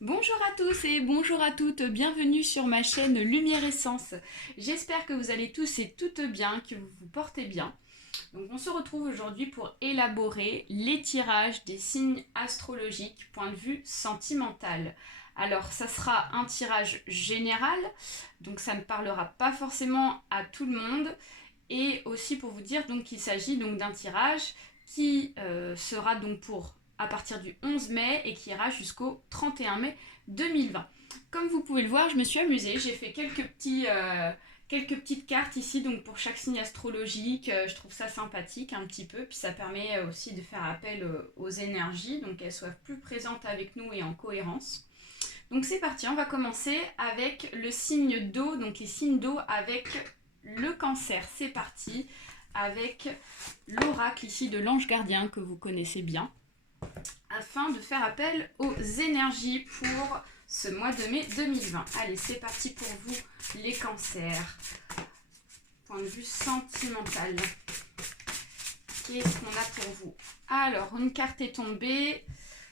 Bonjour à tous et bonjour à toutes, bienvenue sur ma chaîne Lumière Essence. J'espère que vous allez tous et toutes bien, que vous vous portez bien. Donc on se retrouve aujourd'hui pour élaborer les tirages des signes astrologiques, point de vue sentimental. Alors ça sera un tirage général, donc ça ne parlera pas forcément à tout le monde. Et aussi pour vous dire donc qu'il s'agit donc d'un tirage qui sera donc pour à partir du 11 mai et qui ira jusqu'au 31 mai 2020. Comme vous pouvez le voir, je me suis amusée, j'ai fait quelques petites cartes ici donc pour chaque signe astrologique. Je trouve ça sympathique un petit peu, puis ça permet aussi de faire appel aux énergies, donc qu'elles soient plus présentes avec nous et en cohérence. Donc c'est parti, on va commencer avec le signe d'eau, donc les signes d'eau avec le cancer. C'est parti avec l'oracle ici de l'ange gardien que vous connaissez bien, afin de faire appel aux énergies pour ce mois de mai 2020. Allez, c'est parti pour vous les cancers. Point de vue sentimental. Qu'est-ce qu'on a pour vous? Alors, une carte est tombée.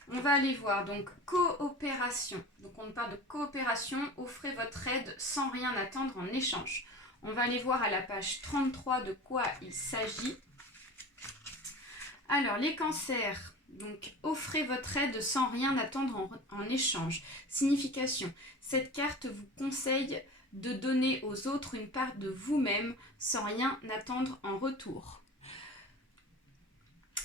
On va aller voir, donc coopération. Donc on parle de coopération, offrez votre aide sans rien attendre en échange. On va aller voir à la page 33 de quoi il s'agit. Alors les cancers, donc offrez votre aide sans rien attendre en échange. Signification, cette carte vous conseille de donner aux autres une part de vous-même sans rien attendre en retour.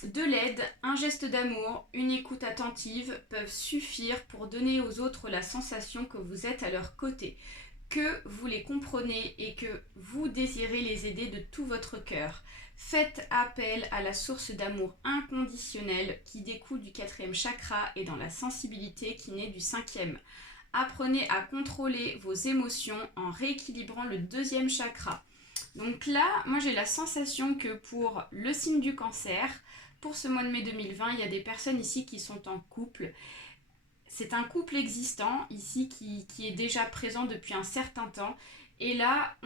De l'aide, un geste d'amour, une écoute attentive peuvent suffire pour donner aux autres la sensation que vous êtes à leur côté, que vous les comprenez et que vous désirez les aider de tout votre cœur. Faites appel à la source d'amour inconditionnel qui découle du 4e chakra et dans la sensibilité qui naît du 5e. Apprenez à contrôler vos émotions en rééquilibrant le 2e chakra. Donc là, moi j'ai la sensation que pour le signe du cancer, pour ce mois de mai 2020, il y a des personnes ici qui sont en couple. C'est un couple existant ici qui est déjà présent depuis un certain temps. Et là,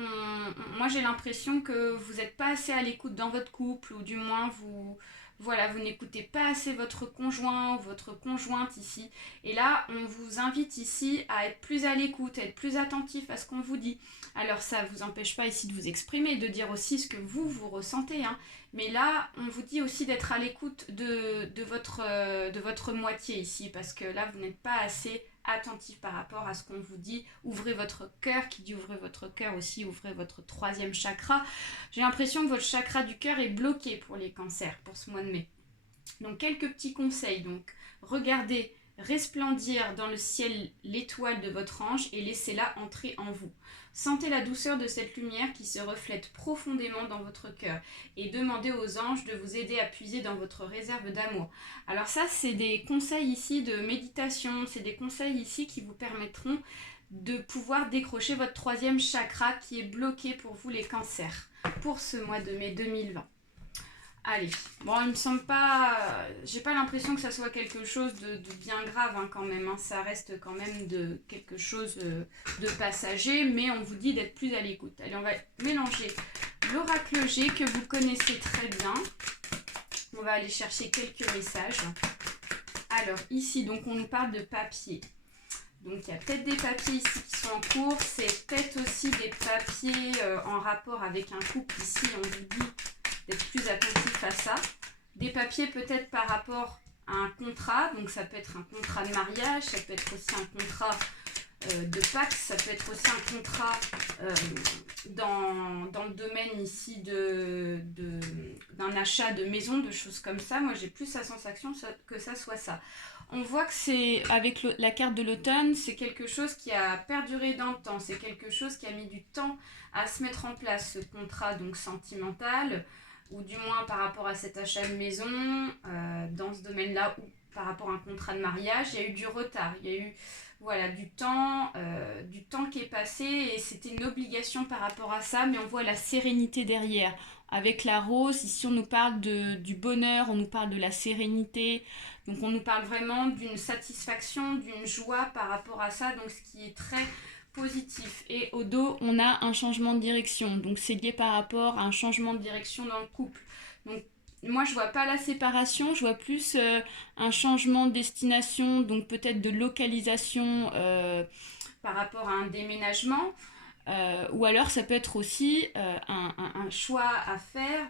moi j'ai l'impression que vous n'êtes pas assez à l'écoute dans votre couple, ou du moins vous n'écoutez pas assez votre conjoint ou votre conjointe ici. Et là, on vous invite ici à être plus à l'écoute, à être plus attentif à ce qu'on vous dit. Alors ça ne vous empêche pas ici de vous exprimer, de dire aussi ce que vous ressentez, hein. Mais là, on vous dit aussi d'être à l'écoute de votre moitié ici, parce que là, vous n'êtes pas assez attentif par rapport à ce qu'on vous dit. Ouvrez votre cœur, qui dit ouvrez votre cœur aussi, ouvrez votre 3e chakra. J'ai l'impression que votre chakra du cœur est bloqué pour les cancers, pour ce mois de mai. Donc quelques petits conseils. Donc regardez resplendir dans le ciel l'étoile de votre ange et laissez-la entrer en vous. Sentez la douceur de cette lumière qui se reflète profondément dans votre cœur et demandez aux anges de vous aider à puiser dans votre réserve d'amour. Alors ça, c'est des conseils ici de méditation, c'est des conseils ici qui vous permettront de pouvoir décrocher votre 3e chakra qui est bloqué pour vous les cancers pour ce mois de mai 2020. Allez, bon, il me semble pas. J'ai pas l'impression que ça soit quelque chose de bien grave hein, quand même. Hein. Ça reste quand même de quelque chose de passager, mais on vous dit d'être plus à l'écoute. Allez, on va mélanger l'oracle G que vous connaissez très bien. On va aller chercher quelques messages. Alors, ici, donc, on nous parle de papier. Donc, il y a peut-être des papiers ici qui sont en cours. C'est peut-être aussi des papiers en rapport avec un couple. Ici, on vous dit d'être plus attentif à ça. Des papiers peut-être par rapport à un contrat, donc ça peut être un contrat de mariage, ça peut être aussi un contrat de Pax, ça peut être aussi un contrat dans le domaine ici d'un achat de maison, de choses comme ça. Moi j'ai plus la sensation que ça soit ça. On voit que c'est, avec la carte de l'automne, c'est quelque chose qui a perduré dans le temps, c'est quelque chose qui a mis du temps à se mettre en place, ce contrat donc sentimental, ou du moins par rapport à cet achat de maison, dans ce domaine-là, ou par rapport à un contrat de mariage, il y a eu du retard, il y a eu du temps qui est passé et c'était une obligation par rapport à ça, mais on voit la sérénité derrière. Avec la rose, ici on nous parle du bonheur, on nous parle de la sérénité, donc on nous parle vraiment d'une satisfaction, d'une joie par rapport à ça, donc ce qui est très positif. Et au dos, on a un changement de direction. Donc c'est lié par rapport à un changement de direction dans le couple. Donc moi je vois pas la séparation, je vois plus un changement de destination, donc peut-être de localisation par rapport à un déménagement, ou alors ça peut être aussi un choix à faire,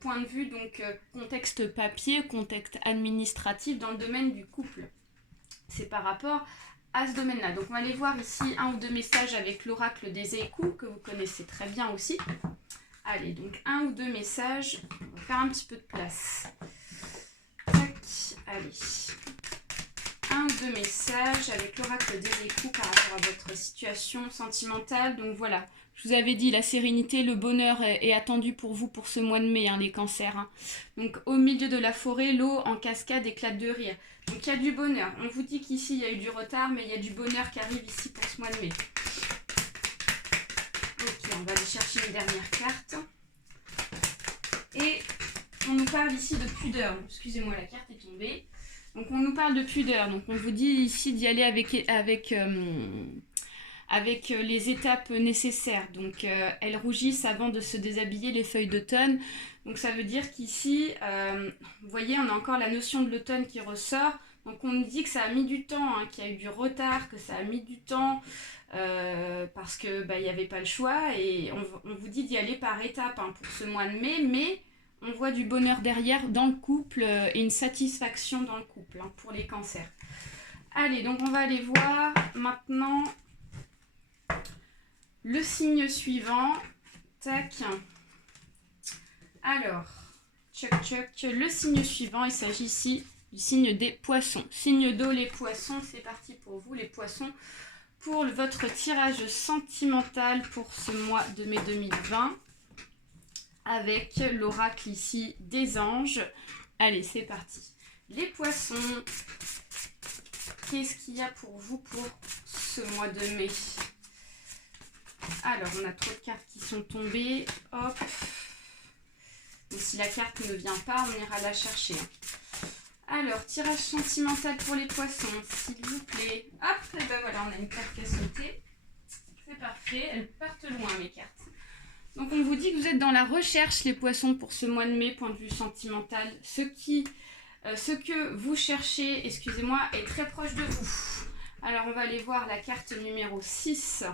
point de vue donc contexte papier, contexte administratif dans le domaine du couple. C'est par rapport à ce domaine-là. Donc on va aller voir ici un ou deux messages avec l'oracle des échos que vous connaissez très bien aussi. Allez, donc un ou deux messages, on va faire un petit peu de place. Tac, allez. Un ou deux messages avec l'oracle des échos par rapport à votre situation sentimentale. Donc voilà, je vous avais dit, la sérénité, le bonheur est attendu pour vous pour ce mois de mai, hein, les cancers. Hein. Donc au milieu de la forêt, l'eau en cascade éclate de rire. Donc il y a du bonheur. On vous dit qu'ici, il y a eu du retard, mais il y a du bonheur qui arrive ici pour ce mois de mai. Ok, on va aller chercher une dernière carte. Et on nous parle ici de pudeur. Excusez-moi, la carte est tombée. Donc on nous parle de pudeur. Donc on vous dit ici d'y aller avec les étapes nécessaires. Donc elles rougissent avant de se déshabiller les feuilles d'automne. Donc ça veut dire qu'ici, vous voyez, on a encore la notion de l'automne qui ressort. Donc on nous dit que ça a mis du temps, hein, qu'il y a eu du retard, que ça a mis du temps parce que il n'y avait pas le choix. Et on vous dit d'y aller par étapes hein, pour ce mois de mai, mais on voit du bonheur derrière dans le couple et une satisfaction dans le couple hein, pour les cancers. Allez, donc on va aller voir maintenant le signe suivant. Tac. Alors, le signe suivant, il s'agit ici du signe des poissons. Signe d'eau, les poissons, c'est parti pour vous, les poissons, pour votre tirage sentimental pour ce mois de mai 2020, avec l'oracle ici des anges. Allez, c'est parti. Les poissons, qu'est-ce qu'il y a pour vous pour ce mois de mai? Alors, on a trop de cartes qui sont tombées. Hop. Et si la carte ne vient pas, on ira la chercher. Alors, tirage sentimental pour les poissons, s'il vous plaît. Hop, et ben voilà, on a une carte qui a sauté. C'est parfait, elles partent loin, mes cartes. Donc, on vous dit que vous êtes dans la recherche, les poissons, pour ce mois de mai, point de vue sentimental. Ce que vous cherchez, excusez-moi, est très proche de vous. Alors, on va aller voir la carte numéro 6.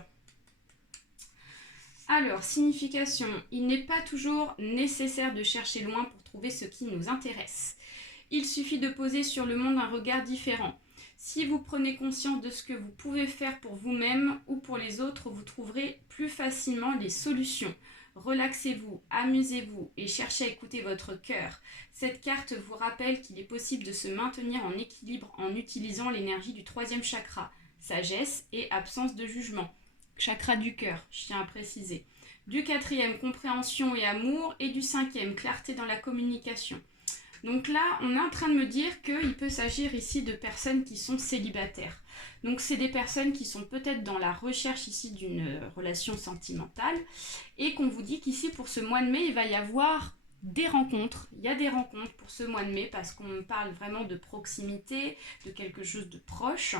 Alors, signification, il n'est pas toujours nécessaire de chercher loin pour trouver ce qui nous intéresse. Il suffit de poser sur le monde un regard différent. Si vous prenez conscience de ce que vous pouvez faire pour vous-même ou pour les autres, vous trouverez plus facilement les solutions. Relaxez-vous, amusez-vous et cherchez à écouter votre cœur. Cette carte vous rappelle qu'il est possible de se maintenir en équilibre en utilisant l'énergie du 3e chakra, sagesse et absence de jugement. Chakra du cœur, je tiens à préciser. Du 4e, compréhension et amour. Et du 5e, clarté dans la communication. Donc là, on est en train de me dire qu'il peut s'agir ici de personnes qui sont célibataires. Donc c'est des personnes qui sont peut-être dans la recherche ici d'une relation sentimentale. Et qu'on vous dit qu'ici, pour ce mois de mai, il va y avoir des rencontres. Il y a des rencontres pour ce mois de mai parce qu'on parle vraiment de proximité, de quelque chose de proche.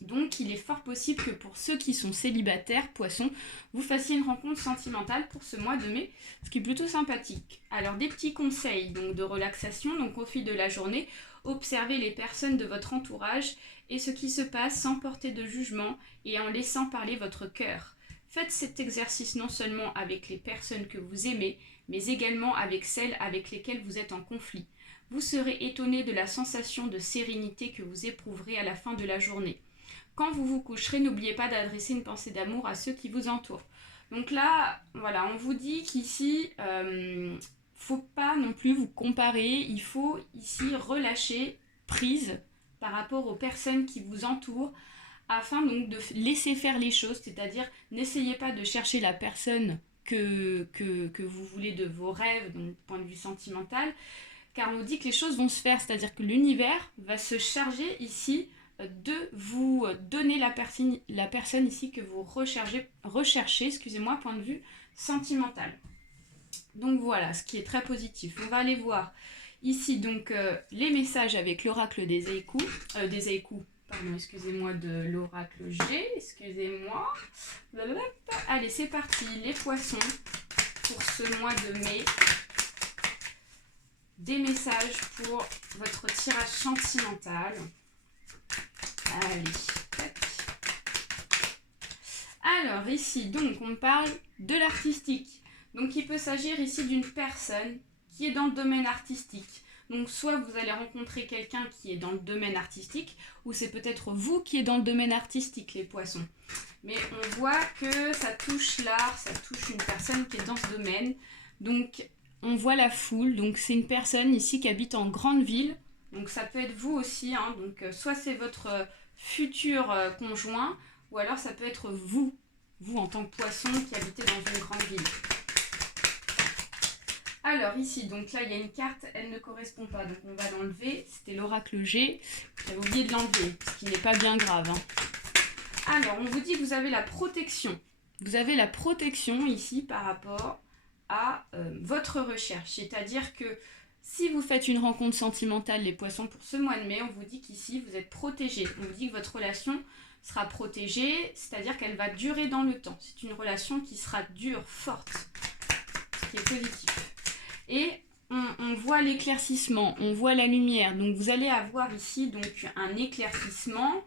Donc, il est fort possible que pour ceux qui sont célibataires, poissons, vous fassiez une rencontre sentimentale pour ce mois de mai, ce qui est plutôt sympathique. Alors, des petits conseils donc, de relaxation. Donc, au fil de la journée, observez les personnes de votre entourage et ce qui se passe sans porter de jugement et en laissant parler votre cœur. Faites cet exercice non seulement avec les personnes que vous aimez, mais également avec celles avec lesquelles vous êtes en conflit. Vous serez étonné de la sensation de sérénité que vous éprouverez à la fin de la journée. Quand vous vous coucherez, n'oubliez pas d'adresser une pensée d'amour à ceux qui vous entourent. Donc là, voilà, on vous dit qu'ici, faut pas non plus vous comparer. Il faut ici relâcher prise par rapport aux personnes qui vous entourent afin donc de laisser faire les choses. C'est-à-dire, n'essayez pas de chercher la personne que vous voulez de vos rêves, donc du point de vue sentimental, car on vous dit que les choses vont se faire. C'est-à-dire que l'univers va se charger ici de vous donner la personne ici que vous recherchez, excusez-moi, point de vue sentimental. Donc voilà, ce qui est très positif. On va aller voir ici donc les messages avec l'oracle des échos, pardon, excusez-moi, de l'oracle G, excusez-moi. Allez, c'est parti, les poissons pour ce mois de mai. des messages pour votre tirage sentimental. Allez, tac. Alors ici, donc on parle de l'artistique. Donc il peut s'agir ici d'une personne qui est dans le domaine artistique. Donc soit vous allez rencontrer quelqu'un qui est dans le domaine artistique, ou c'est peut-être vous qui êtes dans le domaine artistique, les poissons. Mais on voit que ça touche l'art, ça touche une personne qui est dans ce domaine. Donc on voit la foule, donc c'est une personne ici qui habite en grande ville. Donc ça peut être vous aussi, hein. Donc soit c'est votre futur conjoint, ou alors ça peut être vous en tant que poisson qui habitez dans une grande ville. Alors ici, donc là il y a une carte, elle ne correspond pas, donc on va l'enlever. C'était l'oracle G, j'avais oublié de l'enlever, ce qui n'est pas bien grave, hein. Alors on vous dit que vous avez la protection. Vous avez la protection ici par rapport à votre recherche. C'est-à-dire que si vous faites une rencontre sentimentale, les poissons, pour ce mois de mai, on vous dit qu'ici vous êtes protégés. On vous dit que votre relation sera protégée, c'est-à-dire qu'elle va durer dans le temps. C'est une relation qui sera dure, forte, ce qui est positif. Et on voit l'éclaircissement, on voit la lumière. Donc vous allez avoir ici donc un éclaircissement.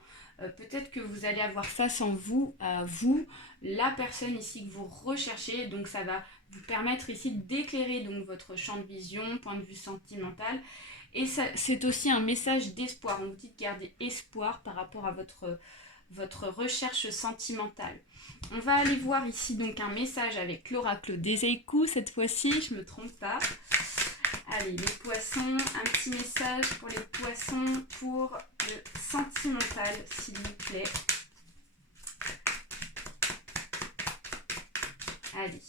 Peut-être que vous allez avoir face à vous la personne ici que vous recherchez. Donc ça va vous permettre ici d'éclairer donc votre champ de vision, point de vue sentimental. Et c'est aussi un message d'espoir. On vous dit de garder espoir par rapport à votre recherche sentimentale. On va aller voir ici donc un message avec l'oracle des échos cette fois-ci, je ne me trompe pas. Allez, les poissons, un petit message pour les poissons pour le sentimental, s'il vous plaît. Allez,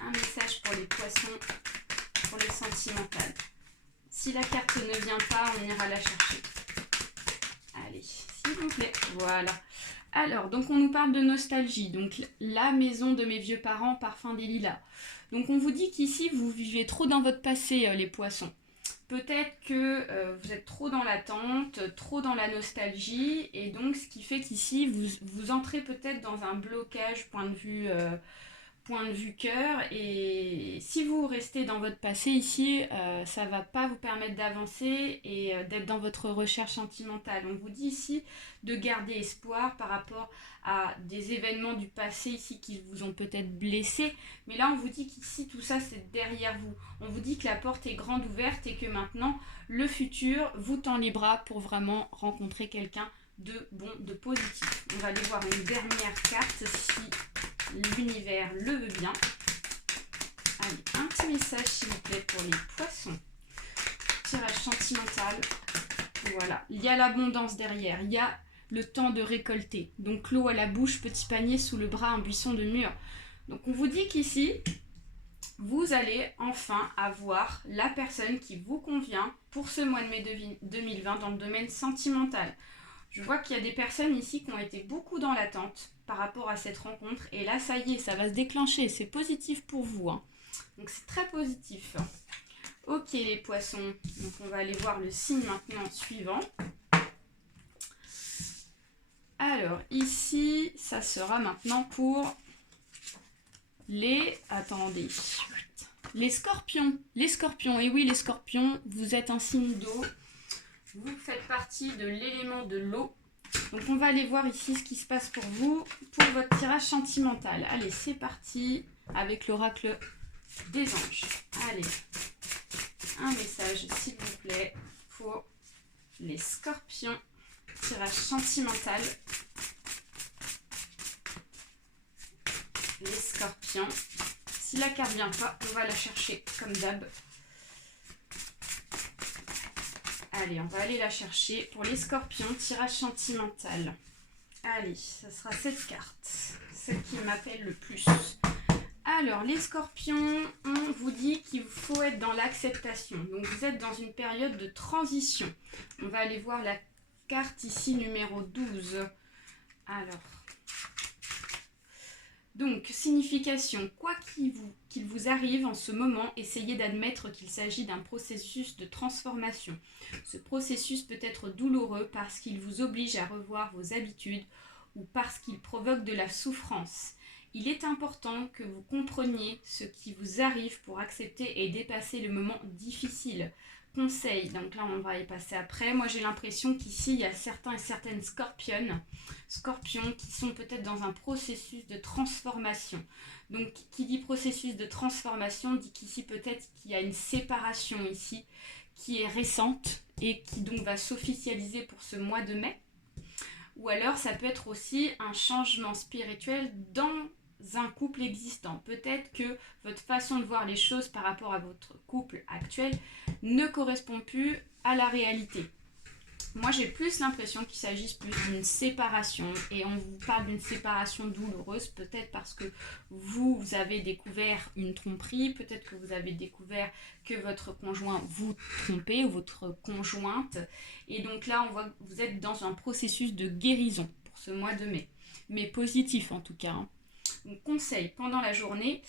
un message pour les poissons pour le sentimental. Si la carte ne vient pas, on ira la chercher. Allez, s'il vous plaît, voilà. Alors, donc on nous parle de nostalgie, donc la maison de mes vieux parents, parfum des lilas. Donc on vous dit qu'ici, vous vivez trop dans votre passé, les poissons. Peut-être que vous êtes trop dans l'attente, trop dans la nostalgie, et donc ce qui fait qu'ici, vous entrez peut-être dans un blocage, point de vue cœur, et si vous restez dans votre passé ici, ça ne va pas vous permettre d'avancer et d'être dans votre recherche sentimentale. On vous dit ici de garder espoir par rapport à des événements du passé ici qui vous ont peut-être blessé, mais là on vous dit qu'ici tout ça c'est derrière vous. On vous dit que la porte est grande ouverte et que maintenant le futur vous tend les bras pour vraiment rencontrer quelqu'un de bon, de positif. On va aller voir une dernière carte si l'univers le veut bien. Allez, un petit message s'il vous plaît pour les poissons. Tirage sentimental. Voilà, il y a l'abondance derrière, il y a le temps de récolter. Donc l'eau à la bouche, petit panier sous le bras, un buisson de mûre. Donc on vous dit qu'ici, vous allez enfin avoir la personne qui vous convient pour ce mois de mai 2020 dans le domaine sentimental. Je vois qu'il y a des personnes ici qui ont été beaucoup dans l'attente par rapport à cette rencontre. Et là, ça y est, ça va se déclencher. C'est positif pour vous, hein. Donc, c'est très positif. Ok, les poissons. Donc, on va aller voir le signe maintenant suivant. Alors, ici, ça sera maintenant pour les... Attendez. Les scorpions. Les scorpions. Et oui, les scorpions, vous êtes un signe d'eau. Vous faites partie de l'élément de l'eau. Donc on va aller voir ici ce qui se passe pour vous, pour votre tirage sentimental. Allez, c'est parti avec l'oracle des anges. Allez, un message s'il vous plaît pour les scorpions. Tirage sentimental. Les scorpions. Si la carte vient pas, on va la chercher comme d'hab. Allez, on va aller la chercher pour les scorpions, tirage sentimental. Allez, ça sera cette carte, celle qui m'appelle le plus. Alors, les scorpions, on vous dit qu'il faut être dans l'acceptation. Donc, vous êtes dans une période de transition. On va aller voir la carte ici, numéro 12. Alors, donc, signification, quoi qu'il vous arrive en ce moment, essayez d'admettre qu'il s'agit d'un processus de transformation. Ce processus peut être douloureux parce qu'il vous oblige à revoir vos habitudes ou parce qu'il provoque de la souffrance. Il est important que vous compreniez ce qui vous arrive pour accepter et dépasser le moment difficile. conseil, donc là on va y passer après. Moi j'ai l'impression qu'ici il y a certains et certaines scorpions qui sont peut-être dans un processus de transformation. Donc qui dit processus de transformation dit qu'ici peut-être qu'il y a une séparation ici qui est récente et qui donc va s'officialiser pour ce mois de mai. Ou alors ça peut être aussi un changement spirituel dans un couple existant. Peut-être que votre façon de voir les choses par rapport à votre couple actuel ne correspond plus à la réalité. Moi, j'ai plus l'impression qu'il s'agisse plus d'une séparation, et on vous parle d'une séparation douloureuse, peut-être parce que vous avez découvert une tromperie, peut-être que vous avez découvert que votre conjoint vous trompait, ou votre conjointe, et donc là, on voit que vous êtes dans un processus de guérison pour ce mois de mai, mais positif en tout cas, hein. Donc, conseil, pendant la journée,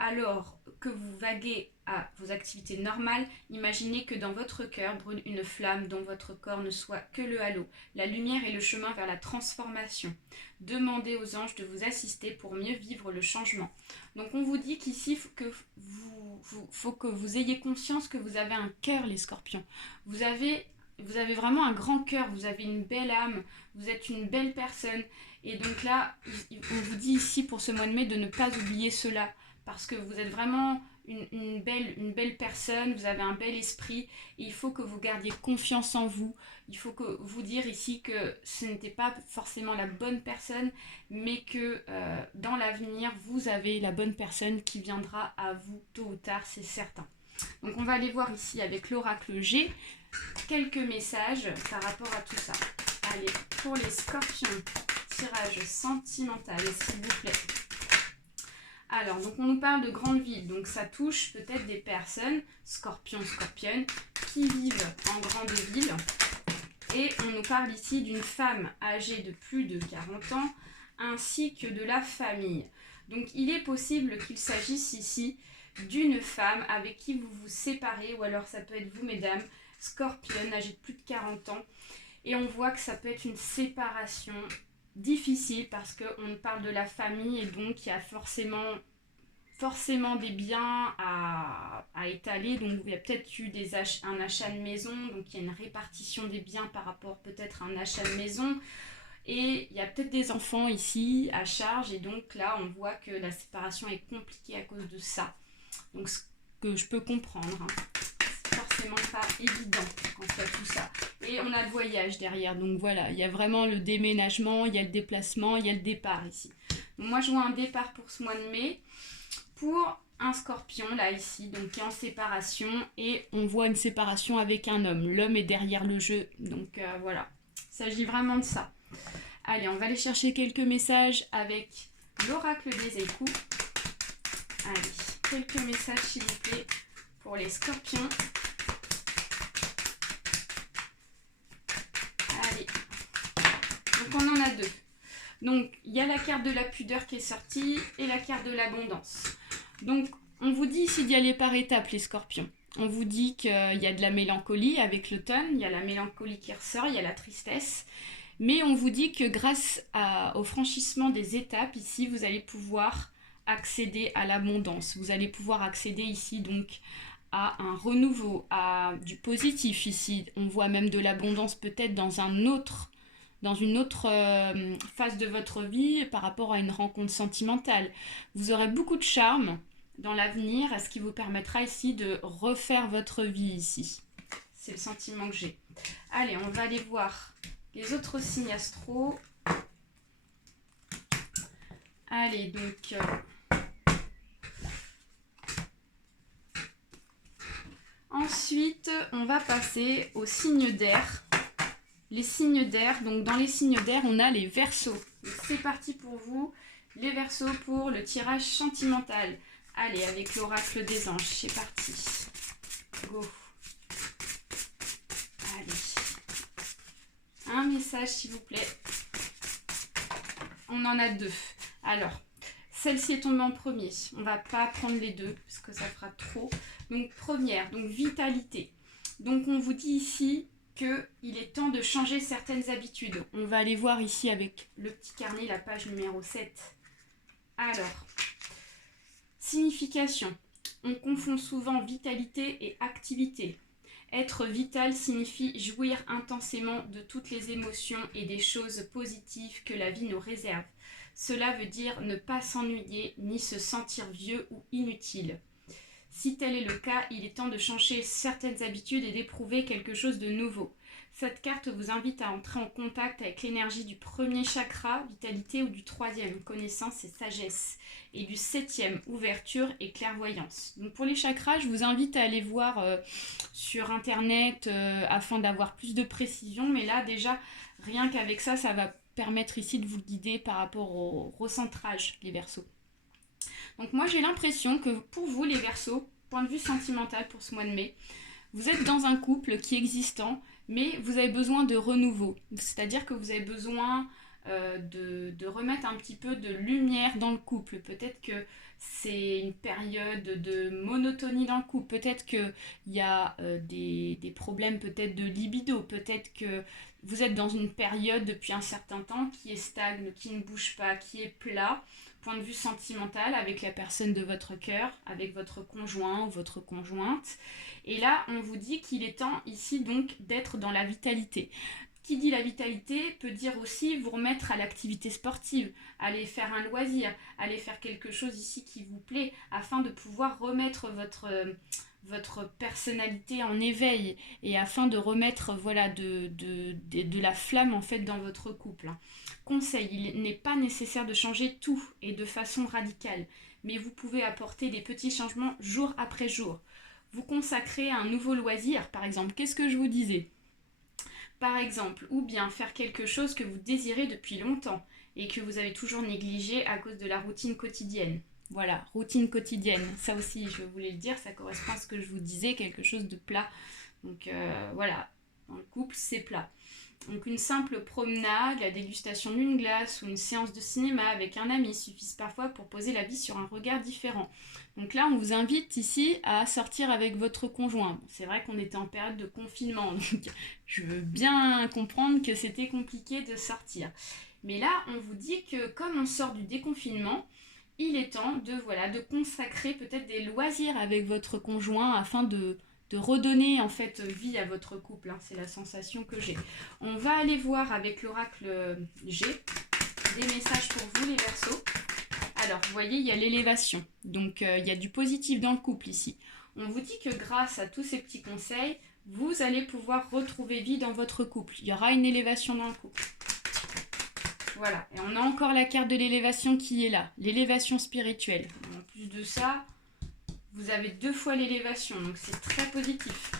alors que vous vaguez à vos activités normales, imaginez que dans votre cœur brûle une flamme dont votre corps ne soit que le halo. La lumière est le chemin vers la transformation. Demandez aux anges de vous assister pour mieux vivre le changement. Donc on vous dit qu'ici, faut que vous ayez conscience que vous avez un cœur, les scorpions. Vous avez vraiment un grand cœur, vous avez une belle âme, vous êtes une belle personne. Et donc là, on vous dit ici pour ce mois de mai de ne pas oublier cela. Parce que vous êtes vraiment une belle personne, vous avez un bel esprit, et il faut que vous gardiez confiance en vous. Il faut que vous dire ici que ce n'était pas forcément la bonne personne, mais que dans l'avenir, vous avez la bonne personne qui viendra à vous tôt ou tard, c'est certain. Donc on va aller voir ici avec l'oracle G quelques messages par rapport à tout ça. Allez, pour les scorpions, tirage sentimental, s'il vous plaît. Alors, donc on nous parle de grandes villes, donc ça touche peut-être des personnes, scorpions, scorpionnes, qui vivent en grande ville. Et on nous parle ici d'une femme âgée de plus de 40 ans, ainsi que de la famille. Donc il est possible qu'il s'agisse ici d'une femme avec qui vous vous séparez, ou alors ça peut être vous, mesdames, scorpionnes, âgées de plus de 40 ans. Et on voit que ça peut être une séparation difficile parce qu'on parle de la famille et donc il y a forcément des biens à étaler. Donc il y a peut-être eu un achat de maison, donc il y a une répartition des biens par rapport peut-être à un achat de maison. Et il y a peut-être des enfants ici à charge, et donc là on voit que la séparation est compliquée à cause de ça. Donc ce que je peux comprendre, hein. Forcément pas évident quand il y a tout ça. Et on a le voyage derrière, donc voilà, il y a vraiment le déménagement, il y a le déplacement, il y a le départ ici. Donc moi je vois un départ pour ce mois de mai, pour un scorpion là ici, donc qui est en séparation, et on voit une séparation avec un homme. L'homme est derrière le jeu, donc voilà, il s'agit vraiment de ça. Allez, on va aller chercher quelques messages avec l'oracle des échos. Allez, quelques messages s'il vous plaît pour les scorpions. Allez, donc on en a deux. Donc il y a la carte de la pudeur qui est sortie et la carte de l'abondance. Donc on vous dit ici d'y aller par étapes, les scorpions. On vous dit qu'il y a de la mélancolie avec l'automne, il y a la mélancolie qui ressort, il y a la tristesse. Mais on vous dit que grâce au franchissement des étapes ici, vous allez pouvoir accéder à l'abondance. Vous allez pouvoir accéder ici donc à un renouveau, à du positif ici. On voit même de l'abondance peut-être dans une autre phase de votre vie par rapport à une rencontre sentimentale. Vous aurez beaucoup de charme dans l'avenir, ce qui vous permettra ici de refaire votre vie ici. C'est le sentiment que j'ai. Allez, on va aller voir les autres signes astro. Allez, donc ensuite, on va passer aux signes d'air. Les signes d'air, donc dans les signes d'air, on a les Verseaux. C'est parti pour vous, les Verseaux, pour le tirage sentimental. Allez, avec l'oracle des anges, c'est parti. Go. Allez. Un message, s'il vous plaît. On en a deux. Alors, celle-ci est tombée en premier. On ne va pas prendre les deux, parce que ça fera trop. Donc, première, donc vitalité. Donc, on vous dit ici qu'il est temps de changer certaines habitudes. On va aller voir ici avec le petit carnet, la page numéro 7. Alors, signification. On confond souvent vitalité et activité. Être vital signifie jouir intensément de toutes les émotions et des choses positives que la vie nous réserve. Cela veut dire ne pas s'ennuyer ni se sentir vieux ou inutile. Si tel est le cas, il est temps de changer certaines habitudes et d'éprouver quelque chose de nouveau. Cette carte vous invite à entrer en contact avec l'énergie du premier chakra, vitalité, ou du troisième, connaissance et sagesse, et du septième, ouverture et clairvoyance. Donc pour les chakras, je vous invite à aller voir sur internet afin d'avoir plus de précision, mais là déjà, rien qu'avec ça, ça va permettre ici de vous guider par rapport au recentrage, les Verseaux. Donc moi j'ai l'impression que pour vous les Verseaux, point de vue sentimental pour ce mois de mai, vous êtes dans un couple qui est existant, mais vous avez besoin de renouveau. C'est-à-dire que vous avez besoin de remettre un petit peu de lumière dans le couple. Peut-être que c'est une période de monotonie dans le couple. Peut-être qu'il y a des problèmes peut-être de libido. Peut-être que vous êtes dans une période depuis un certain temps qui est stagne, qui ne bouge pas, qui est plat. Point de vue sentimental avec la personne de votre cœur, avec votre conjoint ou votre conjointe. Et là, on vous dit qu'il est temps ici donc d'être dans la vitalité. Qui dit la vitalité peut dire aussi vous remettre à l'activité sportive, aller faire un loisir, aller faire quelque chose ici qui vous plaît, afin de pouvoir remettre votre personnalité en éveil et afin de remettre voilà, de la flamme en fait dans votre couple. Conseil, il n'est pas nécessaire de changer tout et de façon radicale, mais vous pouvez apporter des petits changements jour après jour. Vous consacrez un nouveau loisir, par exemple, qu'est-ce que je vous disais ? Par exemple, ou bien faire quelque chose que vous désirez depuis longtemps et que vous avez toujours négligé à cause de la routine quotidienne. Voilà, routine quotidienne, ça aussi je voulais le dire, ça correspond à ce que je vous disais, quelque chose de plat. Donc voilà, dans le couple c'est plat. Donc une simple promenade, la dégustation d'une glace ou une séance de cinéma avec un ami suffisent parfois pour poser la vie sur un regard différent. Donc là, on vous invite ici à sortir avec votre conjoint. Bon, c'est vrai qu'on était en période de confinement, donc je veux bien comprendre que c'était compliqué de sortir. Mais là, on vous dit que comme on sort du déconfinement, il est temps de consacrer peut-être des loisirs avec votre conjoint afin de redonner en fait vie à votre couple, hein. C'est la sensation que j'ai. On va aller voir avec l'oracle G des messages pour vous les Verseaux. Alors vous voyez il y a l'élévation, donc il y a du positif dans le couple ici. On vous dit que grâce à tous ces petits conseils, vous allez pouvoir retrouver vie dans votre couple. Il y aura une élévation dans le couple. Voilà, et on a encore la carte de l'élévation qui est là, l'élévation spirituelle. En plus de ça, vous avez 2 fois l'élévation, donc c'est très positif.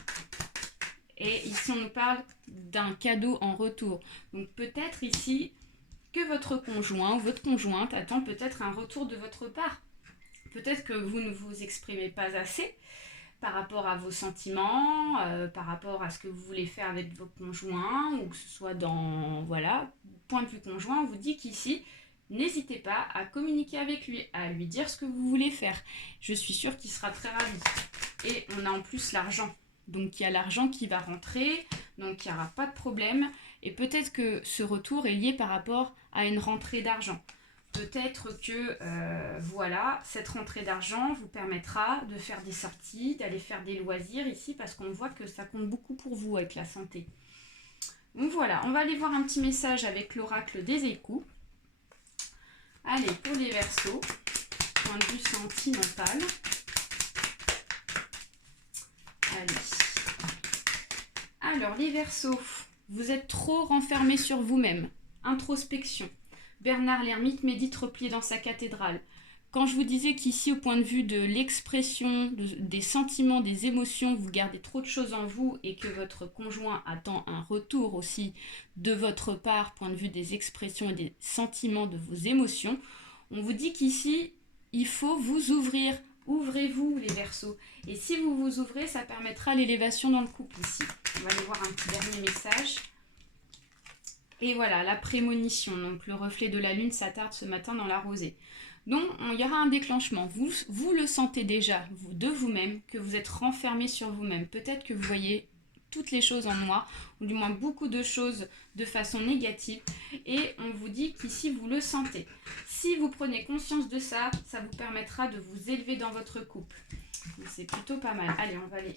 Et ici, on nous parle d'un cadeau en retour. Donc peut-être ici que votre conjoint ou votre conjointe attend peut-être un retour de votre part. Peut-être que vous ne vous exprimez pas assez par rapport à vos sentiments, par rapport à ce que vous voulez faire avec vos conjoints, ou que ce soit dans, voilà, point de vue conjoint, on vous dit qu'ici, n'hésitez pas à communiquer avec lui, à lui dire ce que vous voulez faire. Je suis sûre qu'il sera très ravi. Et on a en plus l'argent. Donc il y a l'argent qui va rentrer, donc il n'y aura pas de problème. Et peut-être que ce retour est lié par rapport à une rentrée d'argent. Peut-être que cette rentrée d'argent vous permettra de faire des sorties, d'aller faire des loisirs ici, parce qu'on voit que ça compte beaucoup pour vous avec la santé. Donc voilà, on va aller voir un petit message avec l'oracle des échos. Allez, pour les Verseaux, point de vue sentimental. Allez. Alors, les Verseaux, vous êtes trop renfermés sur vous-même. Introspection. Bernard l'ermite médite replié dans sa cathédrale. Quand je vous disais qu'ici, au point de vue de l'expression, des sentiments, des émotions, vous gardez trop de choses en vous et que votre conjoint attend un retour aussi de votre part, point de vue des expressions et des sentiments de vos émotions, on vous dit qu'ici, il faut vous ouvrir. Ouvrez-vous les Verseaux. Et si vous vous ouvrez, ça permettra l'élévation dans le couple ici. On va aller voir un petit dernier message. Et voilà, la prémonition, donc le reflet de la lune s'attarde ce matin dans la rosée. Donc, il y aura un déclenchement. Vous le sentez déjà, de vous-même, que vous êtes renfermé sur vous-même. Peut-être que vous voyez toutes les choses en noir, ou du moins beaucoup de choses de façon négative. Et on vous dit qu'ici, vous le sentez. Si vous prenez conscience de ça, ça vous permettra de vous élever dans votre couple. Donc, c'est plutôt pas mal. Allez, on va aller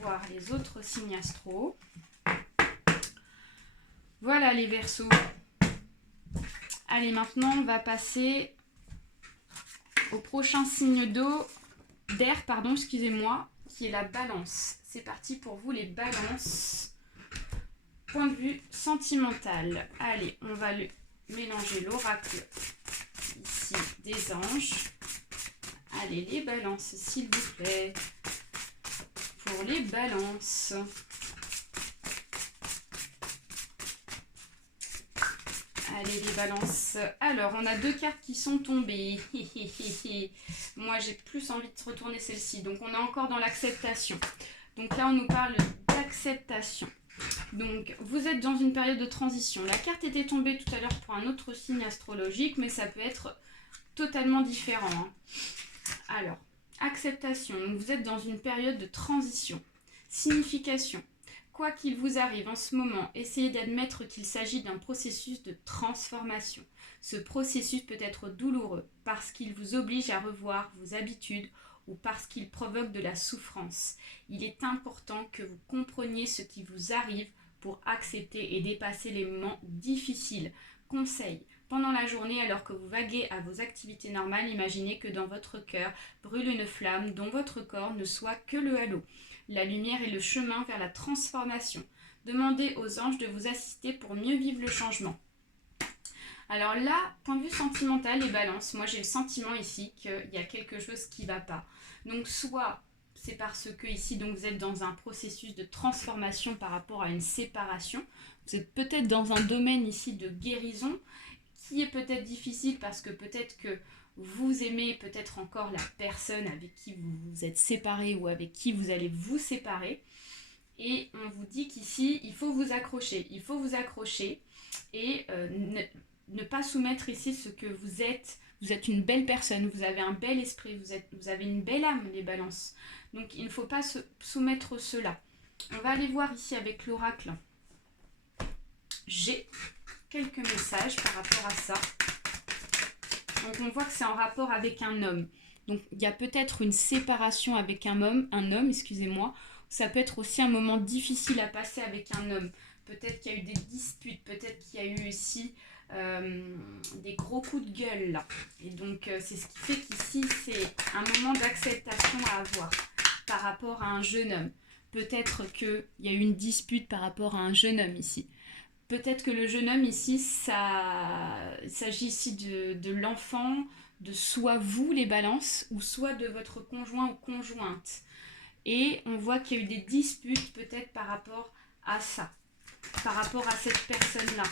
voir les autres signes astro. Voilà les Verseaux. Allez, maintenant on va passer au prochain signe d'air, pardon, excusez-moi, qui est la Balance. C'est parti pour vous les Balances. Point de vue sentimental. Allez, on va mélanger l'oracle ici des anges. Allez, les Balances, s'il vous plaît. Pour les Balances. Allez, les Balances. Alors, on a 2 cartes qui sont tombées. Moi, j'ai plus envie de retourner celle-ci. Donc, on est encore dans l'acceptation. Donc là, on nous parle d'acceptation. Donc, vous êtes dans une période de transition. La carte était tombée tout à l'heure pour un autre signe astrologique, mais ça peut être totalement différent, hein. Alors, acceptation. Donc, vous êtes dans une période de transition. Signification. Quoi qu'il vous arrive en ce moment, essayez d'admettre qu'il s'agit d'un processus de transformation. Ce processus peut être douloureux parce qu'il vous oblige à revoir vos habitudes ou parce qu'il provoque de la souffrance. Il est important que vous compreniez ce qui vous arrive pour accepter et dépasser les moments difficiles. Conseil. Pendant la journée, alors que vous vaguez à vos activités normales, imaginez que dans votre cœur brûle une flamme dont votre corps ne soit que le halo. La lumière est le chemin vers la transformation. Demandez aux anges de vous assister pour mieux vivre le changement. Alors là, point de vue sentimental et Balance, moi j'ai le sentiment ici qu'il y a quelque chose qui ne va pas. Donc soit c'est parce que ici donc vous êtes dans un processus de transformation par rapport à une séparation. Vous êtes peut-être dans un domaine ici de guérison qui est peut-être difficile parce que peut-être que vous aimez peut-être encore la personne avec qui vous vous êtes séparé ou avec qui vous allez vous séparer. Et on vous dit qu'ici, il faut vous accrocher. Il faut vous accrocher et ne pas soumettre ici ce que vous êtes. Vous êtes une belle personne, vous avez un bel esprit, vous avez une belle âme, les Balances. Donc il ne faut pas soumettre cela. On va aller voir ici avec l'oracle. J'ai quelques messages par rapport à ça. Donc on voit que c'est en rapport avec un homme. Donc il y a peut-être une séparation avec un homme, excusez-moi. Ça peut être aussi un moment difficile à passer avec un homme. Peut-être qu'il y a eu des disputes, peut-être qu'il y a eu ici des gros coups de gueule là. Et donc c'est ce qui fait qu'ici c'est un moment d'acceptation à avoir par rapport à un jeune homme. Peut-être qu'il y a eu une dispute par rapport à un jeune homme ici. Peut-être que le jeune homme ici, il s'agit ici de l'enfant, de soit vous les Balances, ou soit de votre conjoint ou conjointe. Et on voit qu'il y a eu des disputes peut-être par rapport à ça, par rapport à cette personne-là.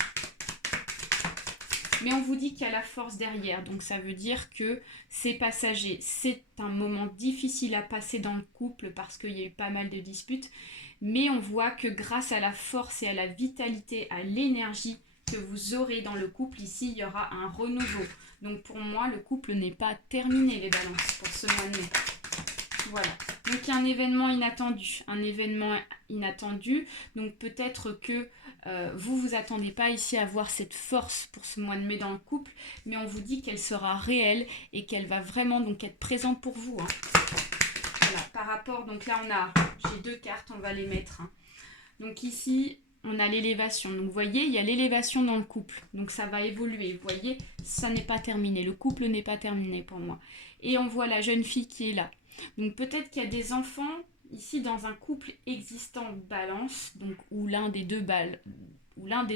Mais on vous dit qu'il y a la force derrière, donc ça veut dire que c'est passager. C'est un moment difficile à passer dans le couple parce qu'il y a eu pas mal de disputes. Mais on voit que grâce à la force et à la vitalité, à l'énergie que vous aurez dans le couple, ici, il y aura un renouveau. Donc pour moi, le couple n'est pas terminé, les Balances, pour ce mois de mai. Voilà. Donc il y a un événement inattendu. Donc peut-être que vous attendez pas ici à voir cette force pour ce mois de mai dans le couple, mais on vous dit qu'elle sera réelle et qu'elle va vraiment donc être présente pour vous, hein. Voilà, par rapport, donc là j'ai 2 cartes, on va les mettre, hein. Donc ici, on a l'élévation. Donc vous voyez, il y a l'élévation dans le couple. Donc ça va évoluer. Vous voyez, ça n'est pas terminé. Le couple n'est pas terminé pour moi. Et on voit la jeune fille qui est là. Donc peut-être qu'il y a des enfants ici dans un couple existant Balance, donc où l'un des deux ou l'un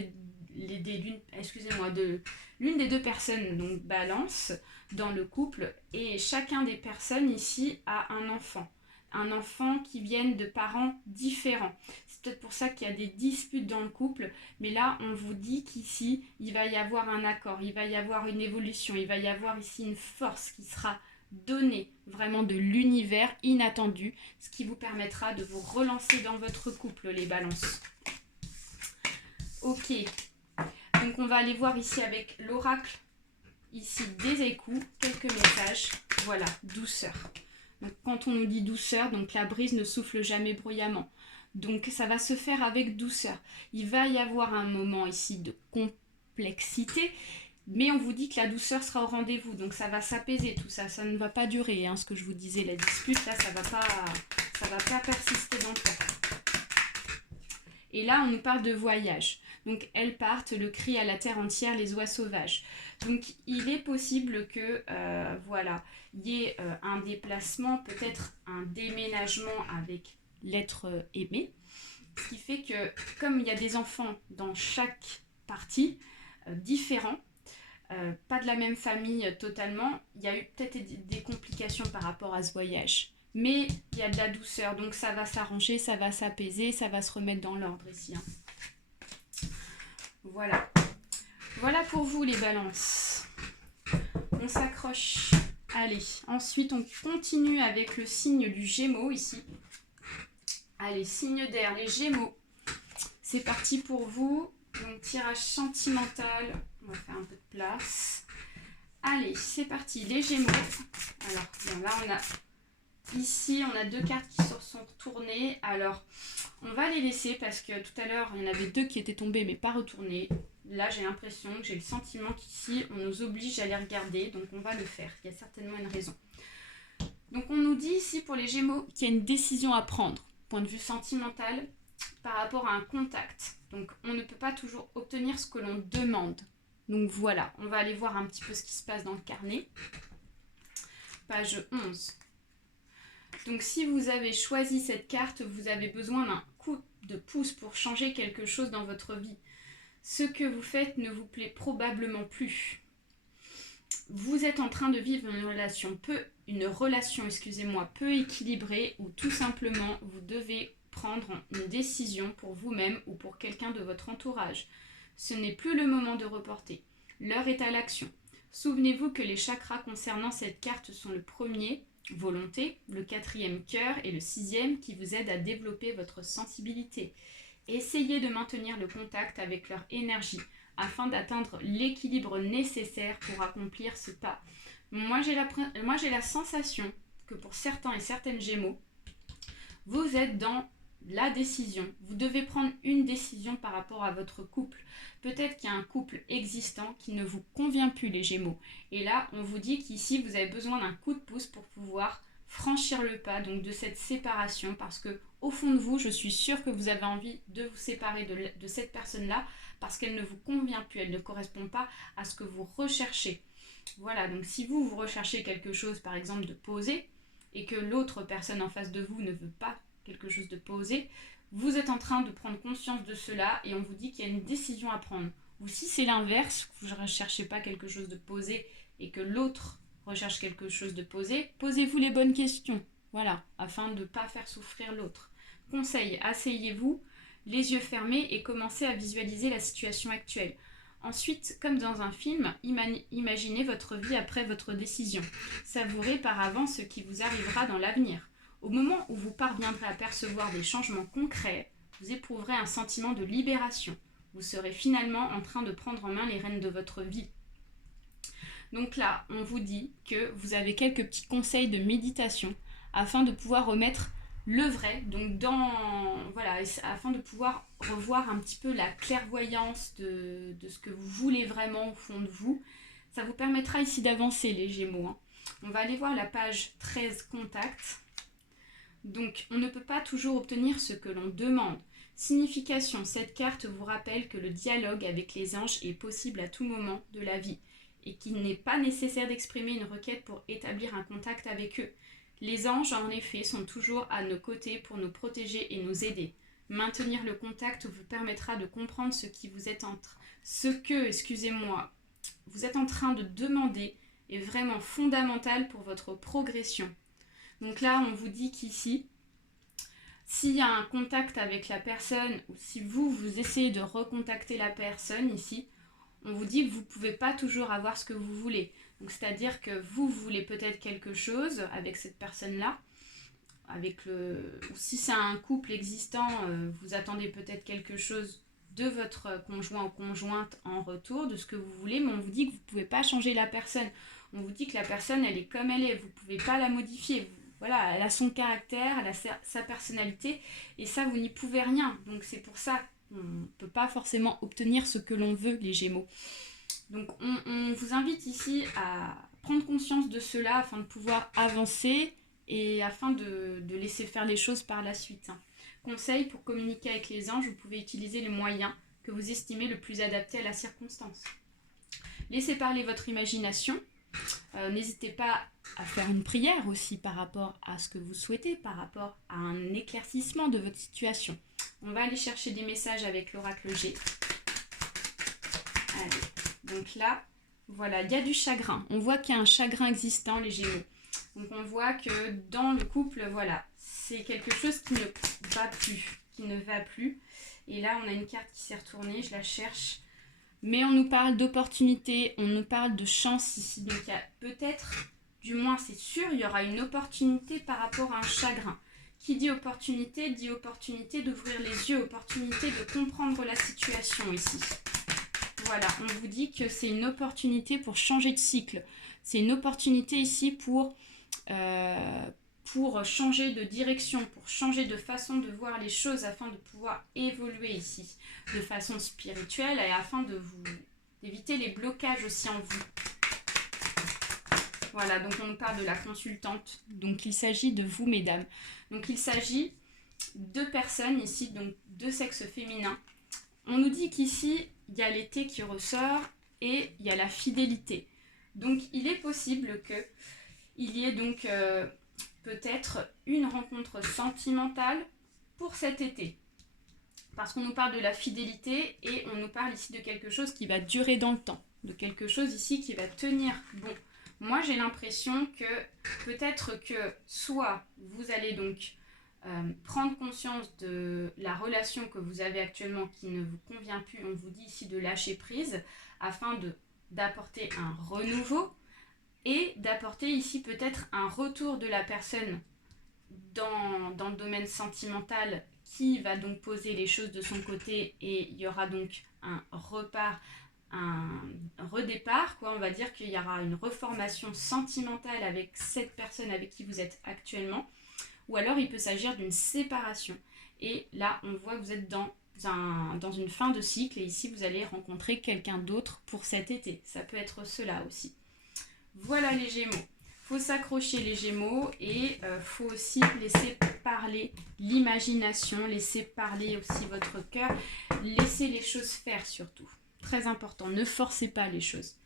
l'une des 2 personnes donc Balance dans le couple, et chacun des personnes ici a un enfant qui viennent de parents différents. C'est peut-être pour ça qu'il y a des disputes dans le couple, mais là on vous dit qu'ici il va y avoir un accord, il va y avoir une évolution, il va y avoir ici une force qui sera donnée vraiment de l'univers inattendu, ce qui vous permettra de vous relancer dans votre couple, les Balances. Ok, donc on va aller voir ici avec l'oracle, ici des écous, quelques messages. Voilà, douceur. Donc quand on nous dit douceur, donc la brise ne souffle jamais bruyamment. Donc ça va se faire avec douceur. Il va y avoir un moment ici de complexité, mais on vous dit que la douceur sera au rendez-vous. Donc ça va s'apaiser tout ça. Ça ne va pas durer, hein, ce que je vous disais, la dispute, là, ça va pas Ça ne va pas persister dans le temps. Et là, on nous parle de voyage. Donc, elles partent, le cri à la terre entière, les oies sauvages. Donc, il est possible que, voilà, il y ait un déplacement, peut-être un déménagement avec l'être aimé. Ce qui fait que, comme il y a des enfants dans chaque partie, différents, pas de la même famille totalement, il y a eu peut-être des complications par rapport à ce voyage. Mais il y a de la douceur, donc ça va s'arranger, ça va s'apaiser, ça va se remettre dans l'ordre ici. Voilà. Voilà pour vous les balances. On s'accroche. Allez, ensuite on continue avec le signe du Gémeaux ici. Allez, signe d'air, les Gémeaux. C'est parti pour vous. Donc tirage sentimental. On va faire un peu de place. Allez, c'est parti, les Gémeaux. Alors, bien, là on a... Ici, on a 2 cartes qui se sont retournées. Alors, on va les laisser parce que tout à l'heure, il y en avait 2 qui étaient tombées mais pas retournées. Là, j'ai l'impression que j'ai le sentiment qu'ici, on nous oblige à les regarder. Donc, on va le faire. Il y a certainement une raison. Donc, on nous dit ici pour les Gémeaux qu'il y a une décision à prendre, point de vue sentimental, par rapport à un contact. Donc, on ne peut pas toujours obtenir ce que l'on demande. Donc, voilà. On va aller voir un petit peu ce qui se passe dans le carnet. Page 11. Donc si vous avez choisi cette carte, vous avez besoin d'un coup de pouce pour changer quelque chose dans votre vie. Ce que vous faites ne vous plaît probablement plus. Vous êtes en train de vivre une relation peu équilibrée ou tout simplement vous devez prendre une décision pour vous-même ou pour quelqu'un de votre entourage. Ce n'est plus le moment de reporter. L'heure est à l'action. Souvenez-vous que les chakras concernant cette carte sont le premier, volonté, le 4e cœur et le 6e qui vous aident à développer votre sensibilité. Essayez de maintenir le contact avec leur énergie afin d'atteindre l'équilibre nécessaire pour accomplir ce pas. Moi j'ai la sensation que pour certains et certaines Gémeaux, vous êtes dans la décision. Vous devez prendre une décision par rapport à votre couple. Peut-être qu'il y a un couple existant qui ne vous convient plus, les Gémeaux. Et là, on vous dit qu'ici, vous avez besoin d'un coup de pouce pour pouvoir franchir le pas donc de cette séparation. Parce que au fond de vous, je suis sûre que vous avez envie de vous séparer de cette personne-là parce qu'elle ne vous convient plus. Elle ne correspond pas à ce que vous recherchez. Voilà, donc si vous recherchez quelque chose, par exemple, de posé, et que l'autre personne en face de vous ne veut pas quelque chose de posé, vous êtes en train de prendre conscience de cela et on vous dit qu'il y a une décision à prendre. Ou si c'est l'inverse, que vous ne recherchez pas quelque chose de posé et que l'autre recherche quelque chose de posé, posez-vous les bonnes questions, voilà, afin de ne pas faire souffrir l'autre. Conseil, asseyez-vous, les yeux fermés et commencez à visualiser la situation actuelle. Ensuite, comme dans un film, imaginez votre vie après votre décision. Savourez par avance ce qui vous arrivera dans l'avenir. Au moment où vous parviendrez à percevoir des changements concrets, vous éprouverez un sentiment de libération. Vous serez finalement en train de prendre en main les rênes de votre vie. Donc là, on vous dit que vous avez quelques petits conseils de méditation afin de pouvoir remettre le vrai, donc voilà, afin de pouvoir revoir un petit peu la clairvoyance de ce que vous voulez vraiment au fond de vous. Ça vous permettra ici d'avancer, les Gémeaux. On va aller voir la page 13, contact. Donc, on ne peut pas toujours obtenir ce que l'on demande. Signification, cette carte vous rappelle que le dialogue avec les anges est possible à tout moment de la vie et qu'il n'est pas nécessaire d'exprimer une requête pour établir un contact avec eux. Les anges, en effet, sont toujours à nos côtés pour nous protéger et nous aider. Maintenir le contact vous permettra de comprendre ce que vous êtes en train de demander est vraiment fondamental pour votre progression. Donc là, on vous dit qu'ici, s'il y a un contact avec la personne ou si vous essayez de recontacter la personne ici, on vous dit que vous ne pouvez pas toujours avoir ce que vous voulez. Donc, c'est-à-dire que vous voulez peut-être quelque chose avec cette personne-là, ou si c'est un couple existant, vous attendez peut-être quelque chose de votre conjoint ou conjointe en retour, de ce que vous voulez, mais on vous dit que vous ne pouvez pas changer la personne. On vous dit que la personne, elle est comme elle est, vous ne pouvez pas la modifier. Voilà, elle a son caractère, elle a sa personnalité, et ça, vous n'y pouvez rien. Donc, c'est pour ça qu'on ne peut pas forcément obtenir ce que l'on veut, les Gémeaux. Donc, on vous invite ici à prendre conscience de cela afin de pouvoir avancer et afin de laisser faire les choses par la suite. Conseil, pour communiquer avec les anges, vous pouvez utiliser les moyens que vous estimez le plus adaptés à la circonstance. Laissez parler votre imagination. N'hésitez pas à faire une prière aussi par rapport à ce que vous souhaitez, par rapport à un éclaircissement de votre situation. On va aller chercher des messages avec l'oracle G. Allez, donc là, voilà, il y a du chagrin. On voit qu'il y a un chagrin existant, les Gémeaux. Donc on voit que dans le couple, voilà, c'est quelque chose qui ne va plus. Et là, on a une carte qui s'est retournée, je la cherche. Mais on nous parle d'opportunité, on nous parle de chance ici. Donc il y a peut-être, du moins c'est sûr, il y aura une opportunité par rapport à un chagrin. Qui dit opportunité d'ouvrir les yeux, opportunité de comprendre la situation ici. Voilà, on vous dit que c'est une opportunité pour changer de cycle. C'est une opportunité ici pour changer de direction, pour changer de façon de voir les choses afin de pouvoir évoluer ici de façon spirituelle et afin d'éviter les blocages aussi en vous. Voilà, donc on nous parle de la consultante. Donc il s'agit de vous, mesdames. Donc il s'agit de personnes ici, donc de sexe féminin. On nous dit qu'ici, il y a l'été qui ressort et il y a la fidélité. Donc il est possible qu'il y ait donc peut-être une rencontre sentimentale pour cet été. Parce qu'on nous parle de la fidélité et on nous parle ici de quelque chose qui va durer dans le temps. De quelque chose ici qui va tenir bon. Moi j'ai l'impression que peut-être que soit vous allez donc prendre conscience de la relation que vous avez actuellement qui ne vous convient plus. On vous dit ici de lâcher prise afin d'apporter un renouveau. Et d'apporter ici peut-être un retour de la personne dans le domaine sentimental qui va donc poser les choses de son côté et il y aura donc un redépart, quoi. On va dire qu'il y aura une reformation sentimentale avec cette personne avec qui vous êtes actuellement ou alors il peut s'agir d'une séparation. Et là, on voit que vous êtes dans une fin de cycle et ici, vous allez rencontrer quelqu'un d'autre pour cet été. Ça peut être cela aussi. Voilà les Gémeaux. Il faut s'accrocher les Gémeaux et faut aussi laisser parler l'imagination, laisser parler aussi votre cœur, laisser les choses faire surtout. Très important, ne forcez pas les choses.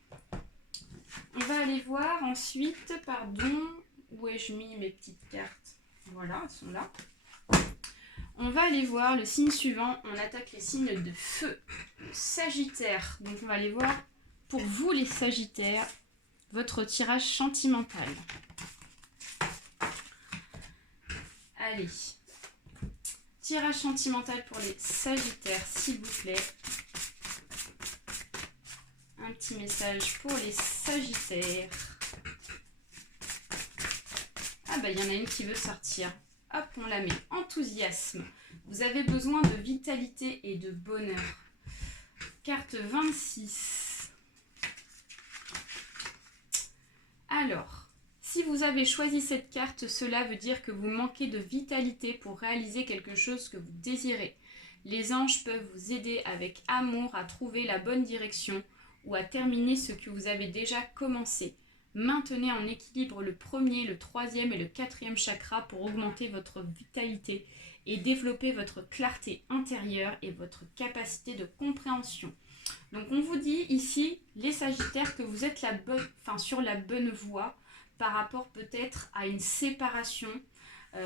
On va aller voir ensuite, où ai-je mis mes petites cartes? Voilà, elles sont là. On va aller voir le signe suivant, on attaque les signes de feu, le Sagittaire. Donc on va aller voir pour vous les Sagittaires, votre tirage sentimental. Allez, tirage sentimental pour les Sagittaires, s'il vous plaît. Un petit message pour les Sagittaires. Ah bah il y en a une qui veut sortir. Hop, on la met. Enthousiasme. Vous avez besoin de vitalité et de bonheur. Carte 26. Alors, si vous avez choisi cette carte, cela veut dire que vous manquez de vitalité pour réaliser quelque chose que vous désirez. Les anges peuvent vous aider avec amour à trouver la bonne direction ou à terminer ce que vous avez déjà commencé. Maintenez en équilibre le premier, le troisième et le quatrième chakra pour augmenter votre vitalité et développer votre clarté intérieure et votre capacité de compréhension. Donc on vous dit ici, les Sagittaires, que vous êtes sur la bonne voie par rapport peut-être à une séparation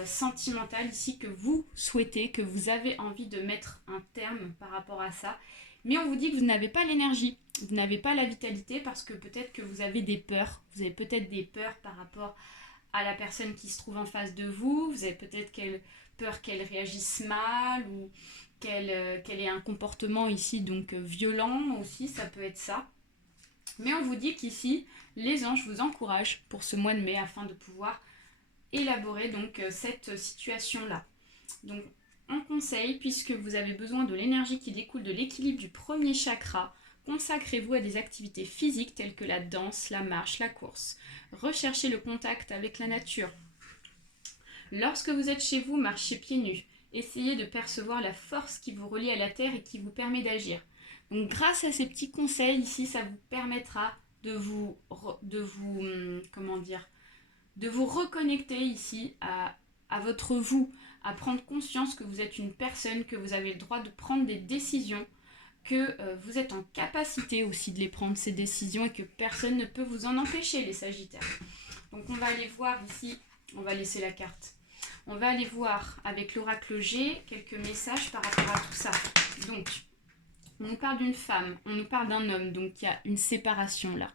sentimentale ici que vous souhaitez, que vous avez envie de mettre un terme par rapport à ça. Mais on vous dit que vous n'avez pas l'énergie, vous n'avez pas la vitalité parce que peut-être que vous avez des peurs. Vous avez peut-être des peurs par rapport à la personne qui se trouve en face de vous. Vous avez peut-être peur qu'elle réagisse mal ou qu'elle ait un comportement ici donc violent aussi, ça peut être ça. Mais on vous dit qu'ici, les anges vous encouragent pour ce mois de mai afin de pouvoir élaborer donc cette situation-là. Donc on conseille, puisque vous avez besoin de l'énergie qui découle de l'équilibre du premier chakra, consacrez-vous à des activités physiques telles que la danse, la marche, la course. Recherchez le contact avec la nature. Lorsque vous êtes chez vous, marchez pieds nus. Essayez de percevoir la force qui vous relie à la terre et qui vous permet d'agir. Donc grâce à ces petits conseils ici, ça vous permettra de vous de vous reconnecter ici à votre vous, à prendre conscience que vous êtes une personne, que vous avez le droit de prendre des décisions, que vous êtes en capacité aussi de les prendre, ces décisions, et que personne ne peut vous en empêcher, les Sagittaires. Donc on va aller voir ici, on va laisser la carte. On va aller voir avec l'oracle G quelques messages par rapport à tout ça. Donc, on nous parle d'une femme, on nous parle d'un homme, donc il y a une séparation là.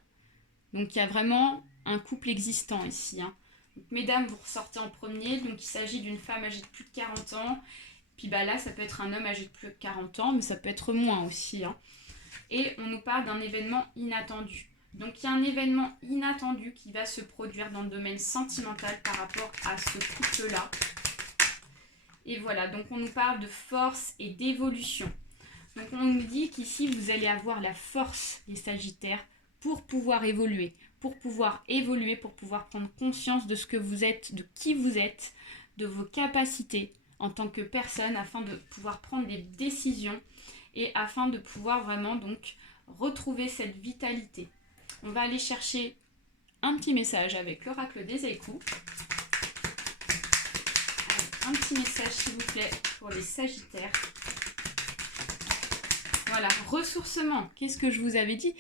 Donc il y a vraiment un couple existant ici. Hein. Donc, mesdames, vous ressortez en premier, donc il s'agit d'une femme âgée de plus de 40 ans. Puis bah là, ça peut être un homme âgé de plus de 40 ans, mais ça peut être moins aussi. Hein. Et on nous parle d'un événement inattendu. Donc il y a un événement inattendu qui va se produire dans le domaine sentimental par rapport à ce couple-là. Et voilà, donc on nous parle de force et d'évolution. Donc on nous dit qu'ici vous allez avoir la force, les Sagittaires, pour pouvoir évoluer, pour pouvoir prendre conscience de ce que vous êtes, de qui vous êtes, de vos capacités en tant que personne, afin de pouvoir prendre des décisions et afin de pouvoir vraiment donc retrouver cette vitalité. On va aller chercher un petit message avec l'oracle des échos. Un petit message s'il vous plaît pour les Sagittaires. Voilà, ressourcement. Qu'est-ce que je vous avais dit?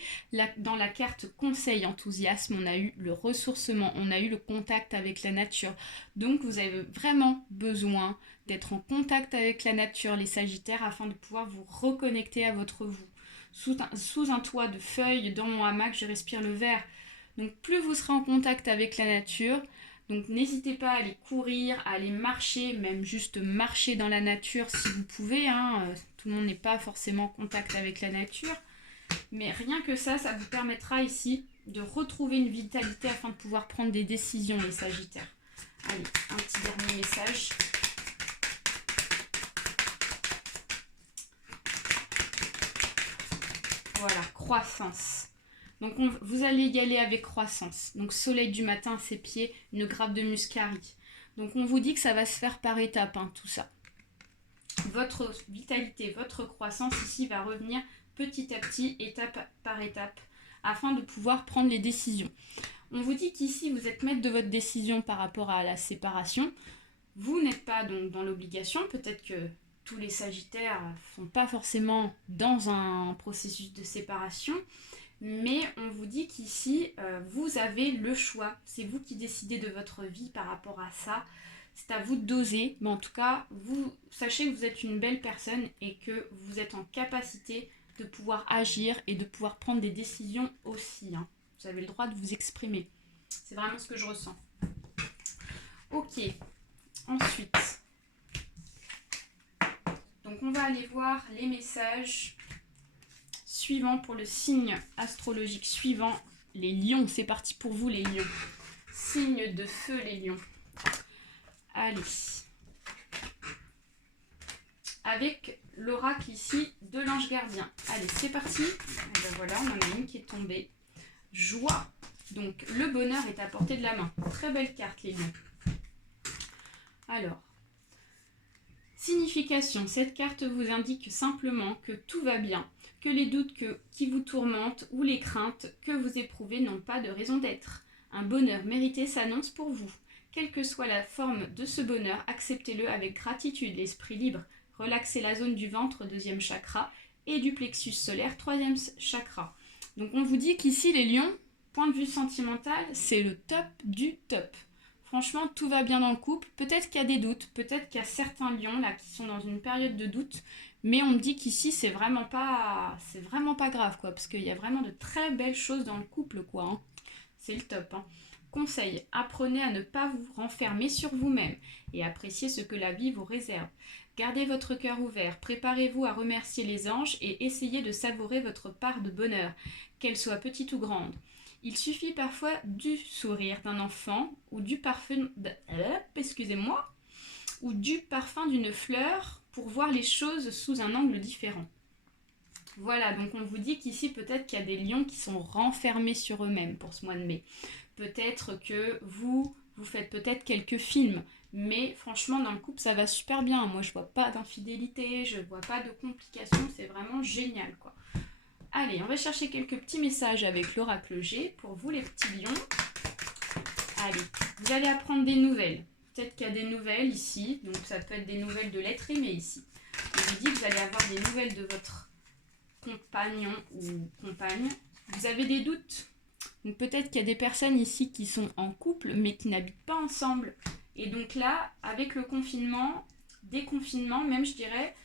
Dans la carte conseil enthousiasme, on a eu le ressourcement, on a eu le contact avec la nature. Donc vous avez vraiment besoin d'être en contact avec la nature, les Sagittaires, afin de pouvoir vous reconnecter à votre vous. Sous un toit de feuilles, dans mon hamac, je respire le vert. Donc plus vous serez en contact avec la nature, donc n'hésitez pas à aller courir, à aller marcher, même juste marcher dans la nature si vous pouvez. Hein. Tout le monde n'est pas forcément en contact avec la nature. Mais rien que ça, ça vous permettra ici de retrouver une vitalité afin de pouvoir prendre des décisions, les Sagittaires. Allez, un petit dernier message. Voilà, croissance. Donc vous allez y aller avec croissance. Donc soleil du matin à ses pieds, une grappe de muscari. Donc on vous dit que ça va se faire par étapes, hein, tout ça. Votre vitalité, votre croissance ici va revenir petit à petit, étape par étape, afin de pouvoir prendre les décisions. On vous dit qu'ici vous êtes maître de votre décision par rapport à la séparation. Vous n'êtes pas donc dans l'obligation, peut-être que tous les Sagittaires ne sont pas forcément dans un processus de séparation. Mais on vous dit qu'ici, vous avez le choix. C'est vous qui décidez de votre vie par rapport à ça. C'est à vous de doser. Mais en tout cas, vous sachez que vous êtes une belle personne et que vous êtes en capacité de pouvoir agir et de pouvoir prendre des décisions aussi. Hein. Vous avez le droit de vous exprimer. C'est vraiment ce que je ressens. Ok. Ensuite. Donc on va aller voir les messages suivant pour le signe astrologique suivant, les lions. C'est parti pour vous les lions. Signe de feu les lions. Allez. Avec l'oracle ici de l'ange gardien. Allez, c'est parti. Et ben voilà, on en a une qui est tombée. Joie. Donc le bonheur est à portée de la main. Très belle carte les lions. Alors. Signification. Cette carte vous indique simplement que tout va bien. Que les doutes qui vous tourmentent ou les craintes que vous éprouvez n'ont pas de raison d'être. Un bonheur mérité s'annonce pour vous. Quelle que soit la forme de ce bonheur, acceptez-le avec gratitude, l'esprit libre. Relaxez la zone du ventre, 2e chakra, et du plexus solaire, 3e chakra. Donc on vous dit qu'ici les lions, point de vue sentimental, c'est le top du top. Franchement, tout va bien dans le couple. Peut-être qu'il y a des doutes, peut-être qu'il y a certains lions là qui sont dans une période de doute. Mais on me dit qu'ici, c'est vraiment pas grave, quoi. Parce qu'il y a vraiment de très belles choses dans le couple, quoi. Hein. C'est le top. Hein. Conseil, apprenez à ne pas vous renfermer sur vous-même et appréciez ce que la vie vous réserve. Gardez votre cœur ouvert, préparez-vous à remercier les anges et essayez de savourer votre part de bonheur, qu'elle soit petite ou grande. Il suffit parfois du sourire d'un enfant ou du parfum ou du parfum d'une fleur pour voir les choses sous un angle différent. Voilà, donc on vous dit qu'ici peut-être qu'il y a des lions qui sont renfermés sur eux-mêmes pour ce mois de mai. Peut-être que vous faites peut-être quelques films, mais franchement dans le couple ça va super bien. Moi je vois pas d'infidélité, je vois pas de complications, c'est vraiment génial quoi. Allez, on va chercher quelques petits messages avec l'oracle G pour vous les petits lions. Allez, vous allez apprendre des nouvelles. Peut-être qu'il y a des nouvelles ici, donc ça peut être des nouvelles de l'être aimé ici. Je vous dis que vous allez avoir des nouvelles de votre compagnon ou compagne. Vous avez des doutes. Donc peut-être qu'il y a des personnes ici qui sont en couple mais qui n'habitent pas ensemble. Et donc là, avec le confinement, déconfinement même je dirais,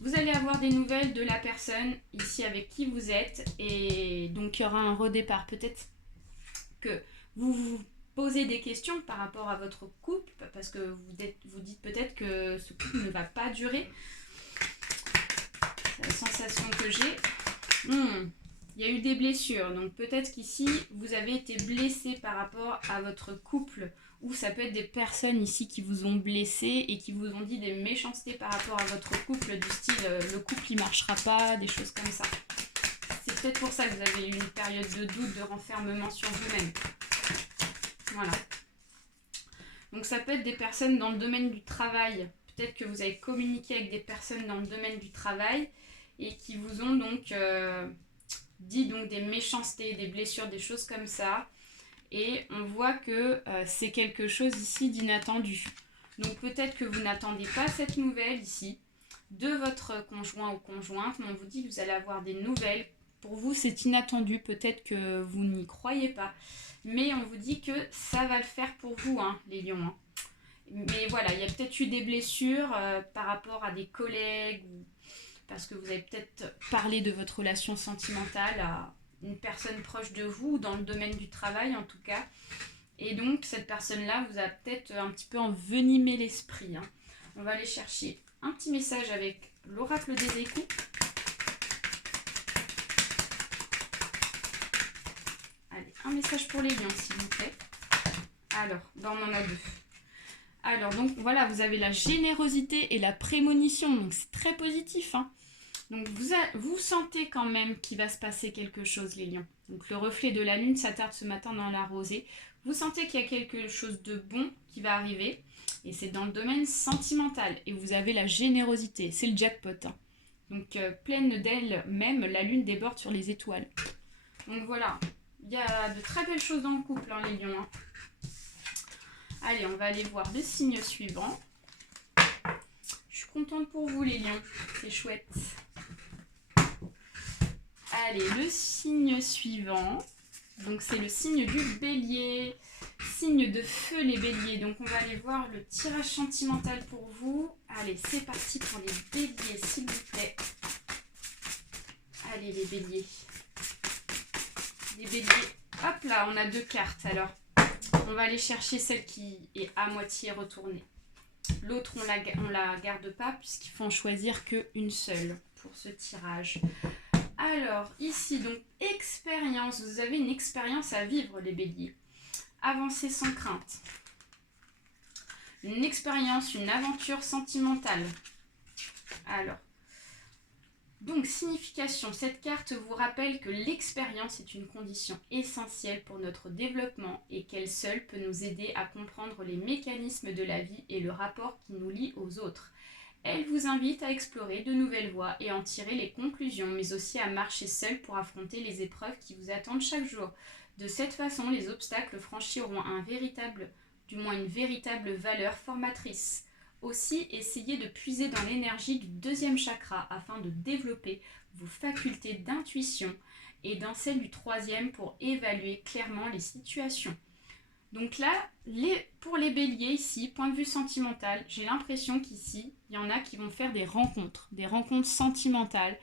vous allez avoir des nouvelles de la personne ici avec qui vous êtes. Et donc il y aura un redépart. Peut-être que vous vous posez des questions par rapport à votre couple parce que vous dites peut-être que ce couple ne va pas durer. C'est la sensation que j'ai. Il y a eu des blessures, donc peut-être qu'ici vous avez été blessé par rapport à votre couple, ou ça peut être des personnes ici qui vous ont blessé et qui vous ont dit des méchancetés par rapport à votre couple, du style le couple il marchera pas, des choses comme ça. C'est peut-être pour ça que vous avez eu une période de doute, de renfermement sur vous-même. Voilà. Donc ça peut être des personnes dans le domaine du travail. Peut-être que vous avez communiqué avec des personnes dans le domaine du travail et qui vous ont donc dit donc des méchancetés, des blessures, des choses comme ça. Et on voit que c'est quelque chose ici d'inattendu. Donc peut-être que vous n'attendez pas cette nouvelle ici de votre conjoint ou conjointe, mais on vous dit que vous allez avoir des nouvelles. Pour vous, c'est inattendu. Peut-être que vous n'y croyez pas. Mais on vous dit que ça va le faire pour vous, hein, les lions. Hein. Mais voilà, il y a peut-être eu des blessures par rapport à des collègues ou parce que vous avez peut-être parlé de votre relation sentimentale à une personne proche de vous, dans le domaine du travail en tout cas. Et donc, cette personne-là vous a peut-être un petit peu envenimé l'esprit. Hein. On va aller chercher un petit message avec l'oracle des échos. Allez, un message pour les lions, s'il vous plaît. Alors, on en a deux. Alors, donc, voilà, vous avez la générosité et la prémonition. Donc, c'est très positif, hein. Donc vous sentez quand même qu'il va se passer quelque chose, les lions. Donc le reflet de la lune s'attarde ce matin dans la rosée. Vous sentez qu'il y a quelque chose de bon qui va arriver. Et c'est dans le domaine sentimental. Et vous avez la générosité. C'est le jackpot. Hein. Donc pleine d'elle-même, la lune déborde sur les étoiles. Donc voilà. Il y a de très belles choses dans le couple, hein, les lions. Hein. Allez, on va aller voir le signe suivant. Je suis contente pour vous, les lions. C'est chouette. Allez, le signe suivant, donc c'est le signe du bélier, signe de feu les béliers. Donc on va aller voir le tirage sentimental pour vous. Allez, c'est parti pour les béliers, s'il vous plaît. Allez, les béliers. Les béliers, hop là, on a deux cartes. Alors, on va aller chercher celle qui est à moitié retournée. L'autre, on la garde pas puisqu'il faut en choisir qu'une seule pour ce tirage. Alors, ici, donc, expérience. Vous avez une expérience à vivre, les béliers. Avancez sans crainte. Une expérience, une aventure sentimentale. Alors, donc, signification. Cette carte vous rappelle que l'expérience est une condition essentielle pour notre développement et qu'elle seule peut nous aider à comprendre les mécanismes de la vie et le rapport qui nous lie aux autres. Elle vous invite à explorer de nouvelles voies et en tirer les conclusions, mais aussi à marcher seul pour affronter les épreuves qui vous attendent chaque jour. De cette façon, les obstacles franchis auront une véritable valeur formatrice. Aussi, essayez de puiser dans l'énergie du deuxième chakra afin de développer vos facultés d'intuition et dans celle du troisième pour évaluer clairement les situations. Donc là, pour les béliers ici, point de vue sentimental, j'ai l'impression qu'ici, il y en a qui vont faire des rencontres sentimentales,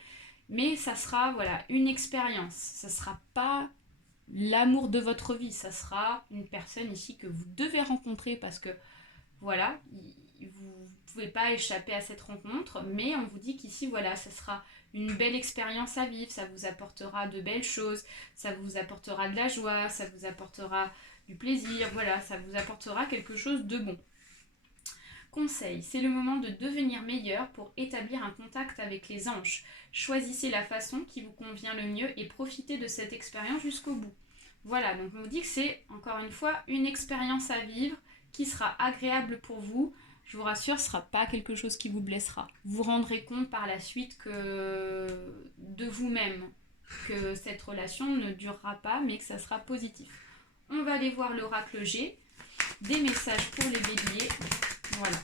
mais ça sera voilà, une expérience, ça ne sera pas l'amour de votre vie, ça sera une personne ici que vous devez rencontrer parce que voilà, vous ne pouvez pas échapper à cette rencontre, mais on vous dit qu'ici, voilà, ça sera une belle expérience à vivre, ça vous apportera de belles choses, ça vous apportera de la joie, ça vous apportera du plaisir, voilà, ça vous apportera quelque chose de bon. Conseil, c'est le moment de devenir meilleur pour établir un contact avec les anges. Choisissez la façon qui vous convient le mieux et profitez de cette expérience jusqu'au bout. Voilà, donc on vous dit que c'est, encore une fois, une expérience à vivre qui sera agréable pour vous. Je vous rassure, ce ne sera pas quelque chose qui vous blessera. Vous vous rendrez compte par la suite que de vous-même, que cette relation ne durera pas, mais que ça sera positif. On va aller voir l'oracle G. des messages pour les béliers. Voilà.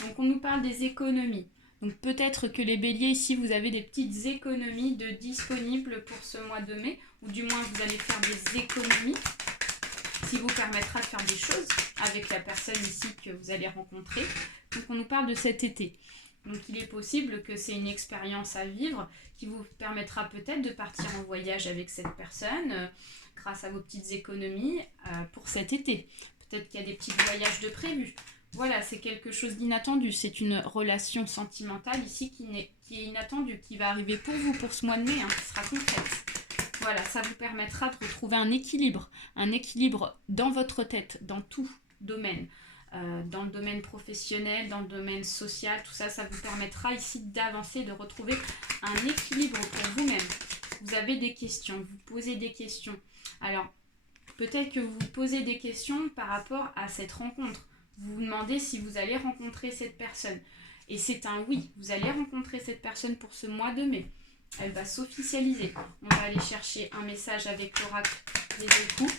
Donc on nous parle des économies. Donc peut-être que les béliers ici, vous avez des petites économies de disponibles pour ce mois de mai, ou du moins vous allez faire des économies, qui vous permettra de faire des choses avec la personne ici que vous allez rencontrer. Donc on nous parle de cet été. Donc il est possible que c'est une expérience à vivre qui vous permettra peut-être de partir en voyage avec cette personne grâce à vos petites économies pour cet été. Peut-être qu'il y a des petits voyages de prévus. Voilà, c'est quelque chose d'inattendu. C'est une relation sentimentale ici qui est inattendue, qui va arriver pour vous pour ce mois de mai, qui sera concrète. Voilà, ça vous permettra de retrouver un équilibre dans votre tête, dans tout domaine. Dans le domaine professionnel, dans le domaine social, tout ça, ça vous permettra ici d'avancer, de retrouver un équilibre pour vous-même. Vous avez des questions, vous posez des questions. Alors, peut-être que vous vous posez des questions par rapport à cette rencontre. Vous vous demandez si vous allez rencontrer cette personne. Et c'est un oui, vous allez rencontrer cette personne pour ce mois de mai. Elle va s'officialiser. On va aller chercher un message avec l'oracle des époux.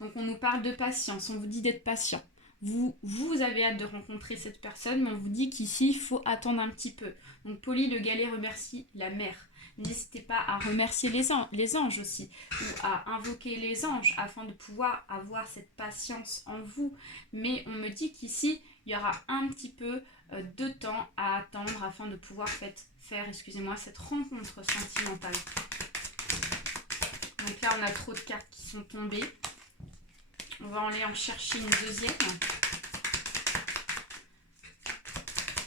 Donc on nous parle de patience, on vous dit d'être patient. Vous avez hâte de rencontrer cette personne, mais on vous dit qu'ici, il faut attendre un petit peu. Donc Poli le Galet remercie la mère. N'hésitez pas à remercier les anges aussi, ou à invoquer les anges afin de pouvoir avoir cette patience en vous. Mais on me dit qu'ici, il y aura un petit peu de temps à attendre afin de pouvoir faire cette rencontre sentimentale. Donc là, on a trop de cartes qui sont tombées. On va aller en chercher une deuxième.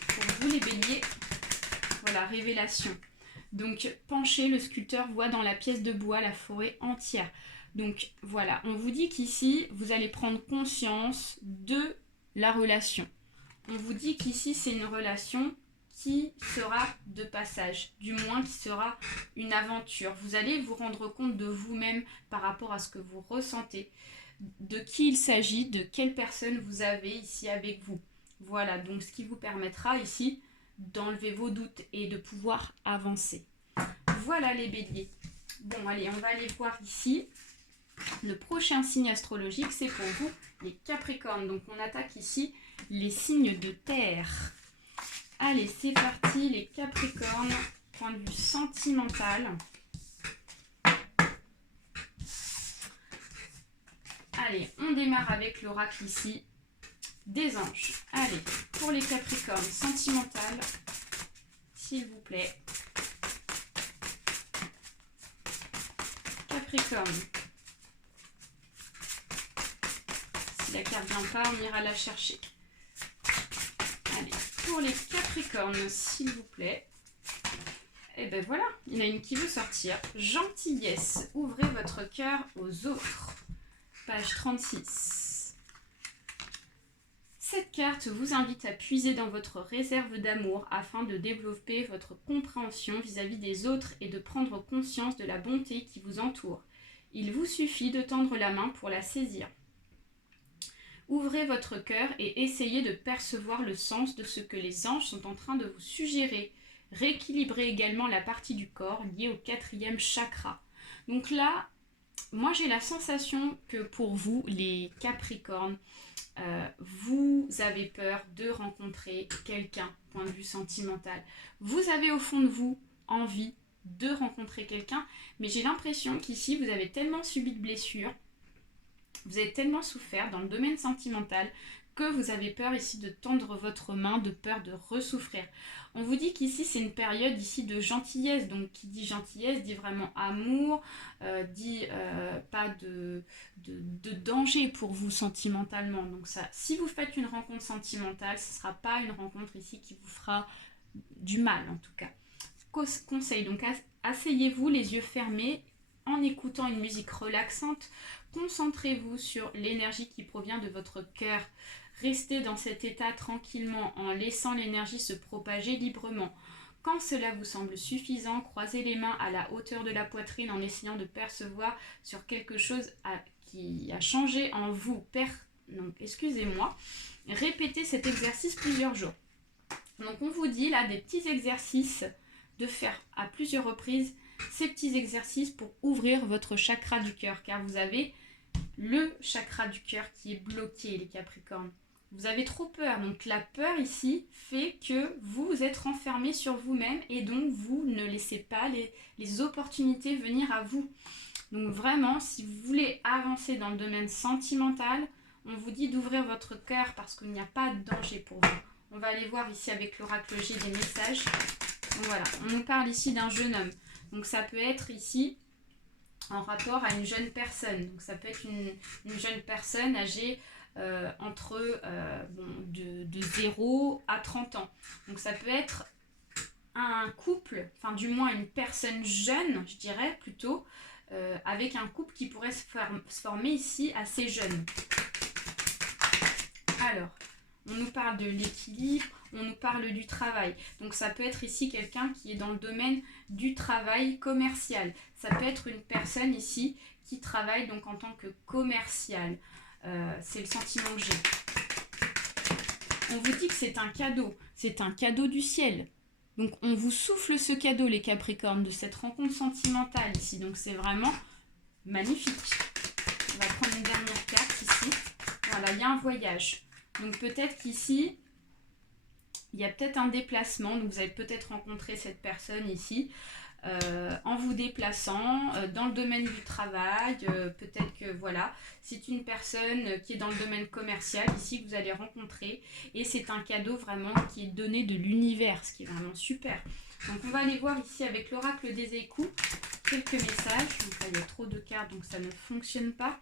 Pour vous les béliers, voilà, révélation. Donc penché, le sculpteur voit dans la pièce de bois la forêt entière. Donc voilà, on vous dit qu'ici, vous allez prendre conscience de la relation. On vous dit qu'ici, c'est une relation qui sera de passage, du moins qui sera une aventure. Vous allez vous rendre compte de vous-même par rapport à ce que vous ressentez, de qui il s'agit, de quelle personne vous avez ici avec vous. Voilà, donc ce qui vous permettra ici d'enlever vos doutes et de pouvoir avancer. Voilà les béliers. Bon, allez, on va aller voir ici. Le prochain signe astrologique, c'est pour vous, les capricornes. Donc on attaque ici les signes de terre. Allez, c'est parti, les capricornes, point de vue sentimental. Allez, on démarre avec l'oracle ici des anges. Allez, pour les capricornes, sentimental, s'il vous plaît. Capricorne. Si la carte vient pas, on ira la chercher. Allez, pour les capricornes, s'il vous plaît. Et ben voilà, il y en a une qui veut sortir. Gentillesse, ouvrez votre cœur aux autres. Page 36. Cette carte vous invite à puiser dans votre réserve d'amour afin de développer votre compréhension vis-à-vis des autres et de prendre conscience de la bonté qui vous entoure. Il vous suffit de tendre la main pour la saisir. Ouvrez votre cœur et essayez de percevoir le sens de ce que les anges sont en train de vous suggérer. Rééquilibrez également la partie du corps liée au 4e chakra. Donc là, moi j'ai la sensation que pour vous, les Capricornes, vous avez peur de rencontrer quelqu'un, point de vue sentimental. Vous avez au fond de vous envie de rencontrer quelqu'un, mais j'ai l'impression qu'ici vous avez tellement subi de blessures, vous avez tellement souffert dans le domaine sentimental que vous avez peur ici de tendre votre main, de peur de ressouffrir. On vous dit qu'ici c'est une période ici de gentillesse, donc qui dit gentillesse dit vraiment amour, dit pas de danger pour vous sentimentalement. Donc ça, si vous faites une rencontre sentimentale, ce ne sera pas une rencontre ici qui vous fera du mal en tout cas. Conseil, donc asseyez-vous les yeux fermés en écoutant une musique relaxante. Concentrez-vous sur l'énergie qui provient de votre cœur. Restez dans cet état tranquillement en laissant l'énergie se propager librement. Quand cela vous semble suffisant, croisez les mains à la hauteur de la poitrine en essayant de percevoir sur quelque chose qui a changé en vous. Donc, excusez-moi. Répétez cet exercice plusieurs jours. Donc, on vous dit là des petits exercices de faire à plusieurs reprises ces petits exercices pour ouvrir votre chakra du cœur, car vous avez le chakra du cœur qui est bloqué, les Capricornes. Vous avez trop peur. Donc la peur ici fait que vous êtes renfermé sur vous-même et donc vous ne laissez pas les opportunités venir à vous. Donc vraiment, si vous voulez avancer dans le domaine sentimental, on vous dit d'ouvrir votre cœur parce qu'il n'y a pas de danger pour vous. On va aller voir ici avec l'oracle G des messages. Donc voilà, on nous parle ici d'un jeune homme. Donc ça peut être ici en rapport à une jeune personne. Donc ça peut être une jeune personne âgée de 0 à 30 ans. Donc ça peut être un couple, enfin du moins une personne jeune, je dirais plutôt, avec un couple qui pourrait se former ici assez jeune. Alors, on nous parle de l'équilibre, on nous parle du travail. Donc ça peut être ici quelqu'un qui est dans le domaine du travail commercial. Ça peut être une personne ici qui travaille donc en tant que commercial. C'est le sentiment que j'ai. On vous dit que c'est un cadeau du ciel. Donc on vous souffle ce cadeau, les Capricornes, de cette rencontre sentimentale ici. Donc c'est vraiment magnifique. On va prendre une dernière carte ici. Voilà, il y a un voyage. Donc peut-être qu'ici, il y a peut-être un déplacement. Donc vous allez peut-être rencontrer cette personne ici en vous déplaçant dans le domaine du travail. Peut-être que voilà, c'est une personne qui est dans le domaine commercial ici que vous allez rencontrer. Et c'est un cadeau vraiment qui est donné de l'univers, ce qui est vraiment super. Donc on va aller voir ici avec l'oracle des échos quelques messages. Donc là, il y a trop de cartes, donc ça ne fonctionne pas.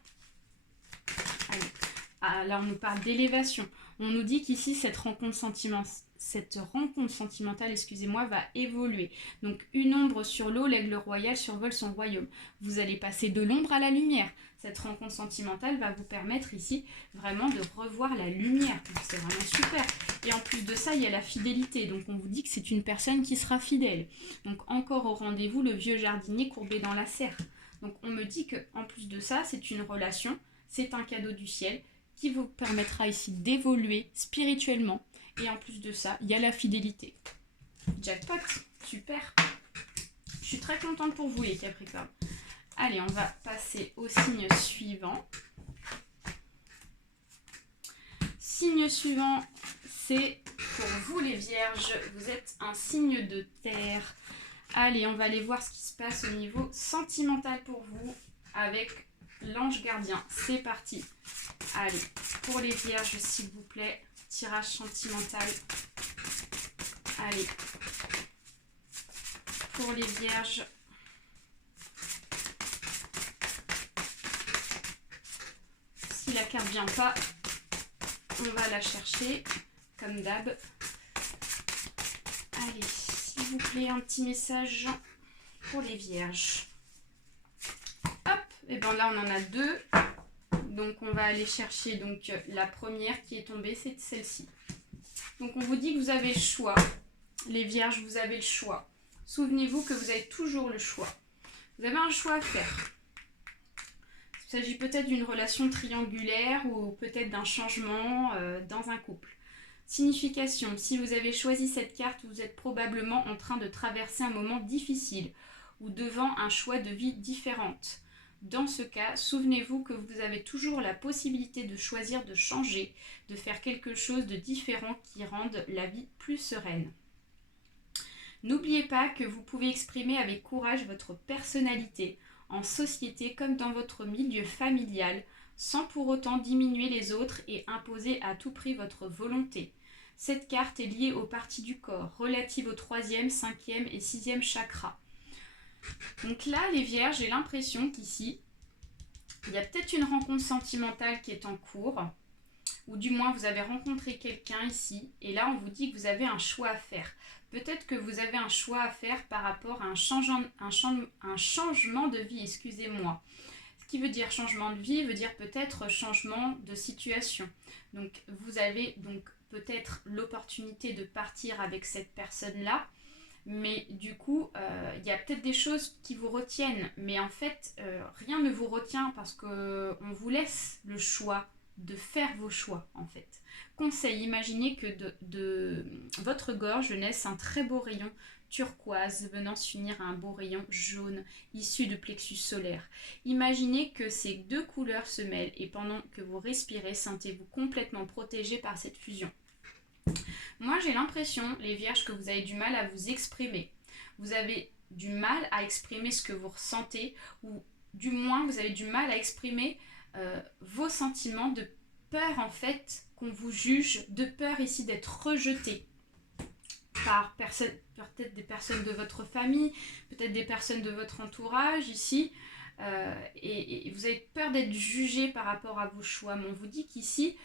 Allez. Ah, là, on nous parle d'élévation. On nous dit qu'ici, cette rencontre sentimentale, excusez-moi, va évoluer. Donc, une ombre sur l'eau, l'aigle royal survole son royaume. Vous allez passer de l'ombre à la lumière. Cette rencontre sentimentale va vous permettre ici vraiment de revoir la lumière. Donc, c'est vraiment super. Et en plus de ça, il y a la fidélité. Donc, on vous dit que c'est une personne qui sera fidèle. Donc, encore au rendez-vous, le vieux jardinier courbé dans la serre. Donc, on me dit qu'en plus de ça, c'est une relation, c'est un cadeau du ciel qui vous permettra ici d'évoluer spirituellement. Et en plus de ça, il y a la fidélité. Jackpot, super. Je suis très contente pour vous les Capricornes. Allez, on va passer au signe suivant. Signe suivant, c'est pour vous les Vierges. Vous êtes un signe de terre. Allez, on va aller voir ce qui se passe au niveau sentimental pour vous avec l'ange gardien. C'est parti. Allez, pour les Vierges, s'il vous plaît, tirage sentimental. Allez, pour les Vierges. Si la carte vient pas, on va la chercher, comme d'hab. Allez, s'il vous plaît, un petit message pour les Vierges. Hop, et bien là, on en a deux. Donc on va aller chercher donc la première qui est tombée, c'est celle-ci. Donc on vous dit que vous avez le choix. Les Vierges, vous avez le choix. Souvenez-vous que vous avez toujours le choix. Vous avez un choix à faire. Il s'agit peut-être d'une relation triangulaire ou peut-être d'un changement dans un couple. Signification, si vous avez choisi cette carte, vous êtes probablement en train de traverser un moment difficile ou devant un choix de vie différente. Dans ce cas, souvenez-vous que vous avez toujours la possibilité de choisir de changer, de faire quelque chose de différent qui rende la vie plus sereine. N'oubliez pas que vous pouvez exprimer avec courage votre personnalité, en société comme dans votre milieu familial, sans pour autant diminuer les autres et imposer à tout prix votre volonté. Cette carte est liée aux parties du corps, relatives au 3e, 5e et 6e chakra. Donc là, les Vierges, j'ai l'impression qu'ici, il y a peut-être une rencontre sentimentale qui est en cours, ou du moins vous avez rencontré quelqu'un ici, et là on vous dit que vous avez un choix à faire. Peut-être que vous avez un choix à faire par rapport à un changement de vie, excusez-moi. Ce qui veut dire changement de vie veut dire peut-être changement de situation. Donc vous avez donc peut-être l'opportunité de partir avec cette personne-là, mais du coup, il y a peut-être des choses qui vous retiennent, mais en fait, rien ne vous retient parce qu'on vous laisse le choix de faire vos choix, en fait. Conseil, imaginez que de votre gorge naisse un très beau rayon turquoise venant s'unir à un beau rayon jaune issu de plexus solaire. Imaginez que ces deux couleurs se mêlent et pendant que vous respirez, sentez-vous complètement protégé par cette fusion. Moi, j'ai l'impression, les vierges, que vous avez du mal à vous exprimer. Vous avez du mal à exprimer ce que vous ressentez, ou du moins, vous avez du mal à exprimer vos sentiments de peur, en fait, qu'on vous juge, de peur ici d'être rejeté par peut-être des personnes de votre famille, peut-être des personnes de votre entourage ici, et vous avez peur d'être jugé par rapport à vos choix. Mais on vous dit qu'ici,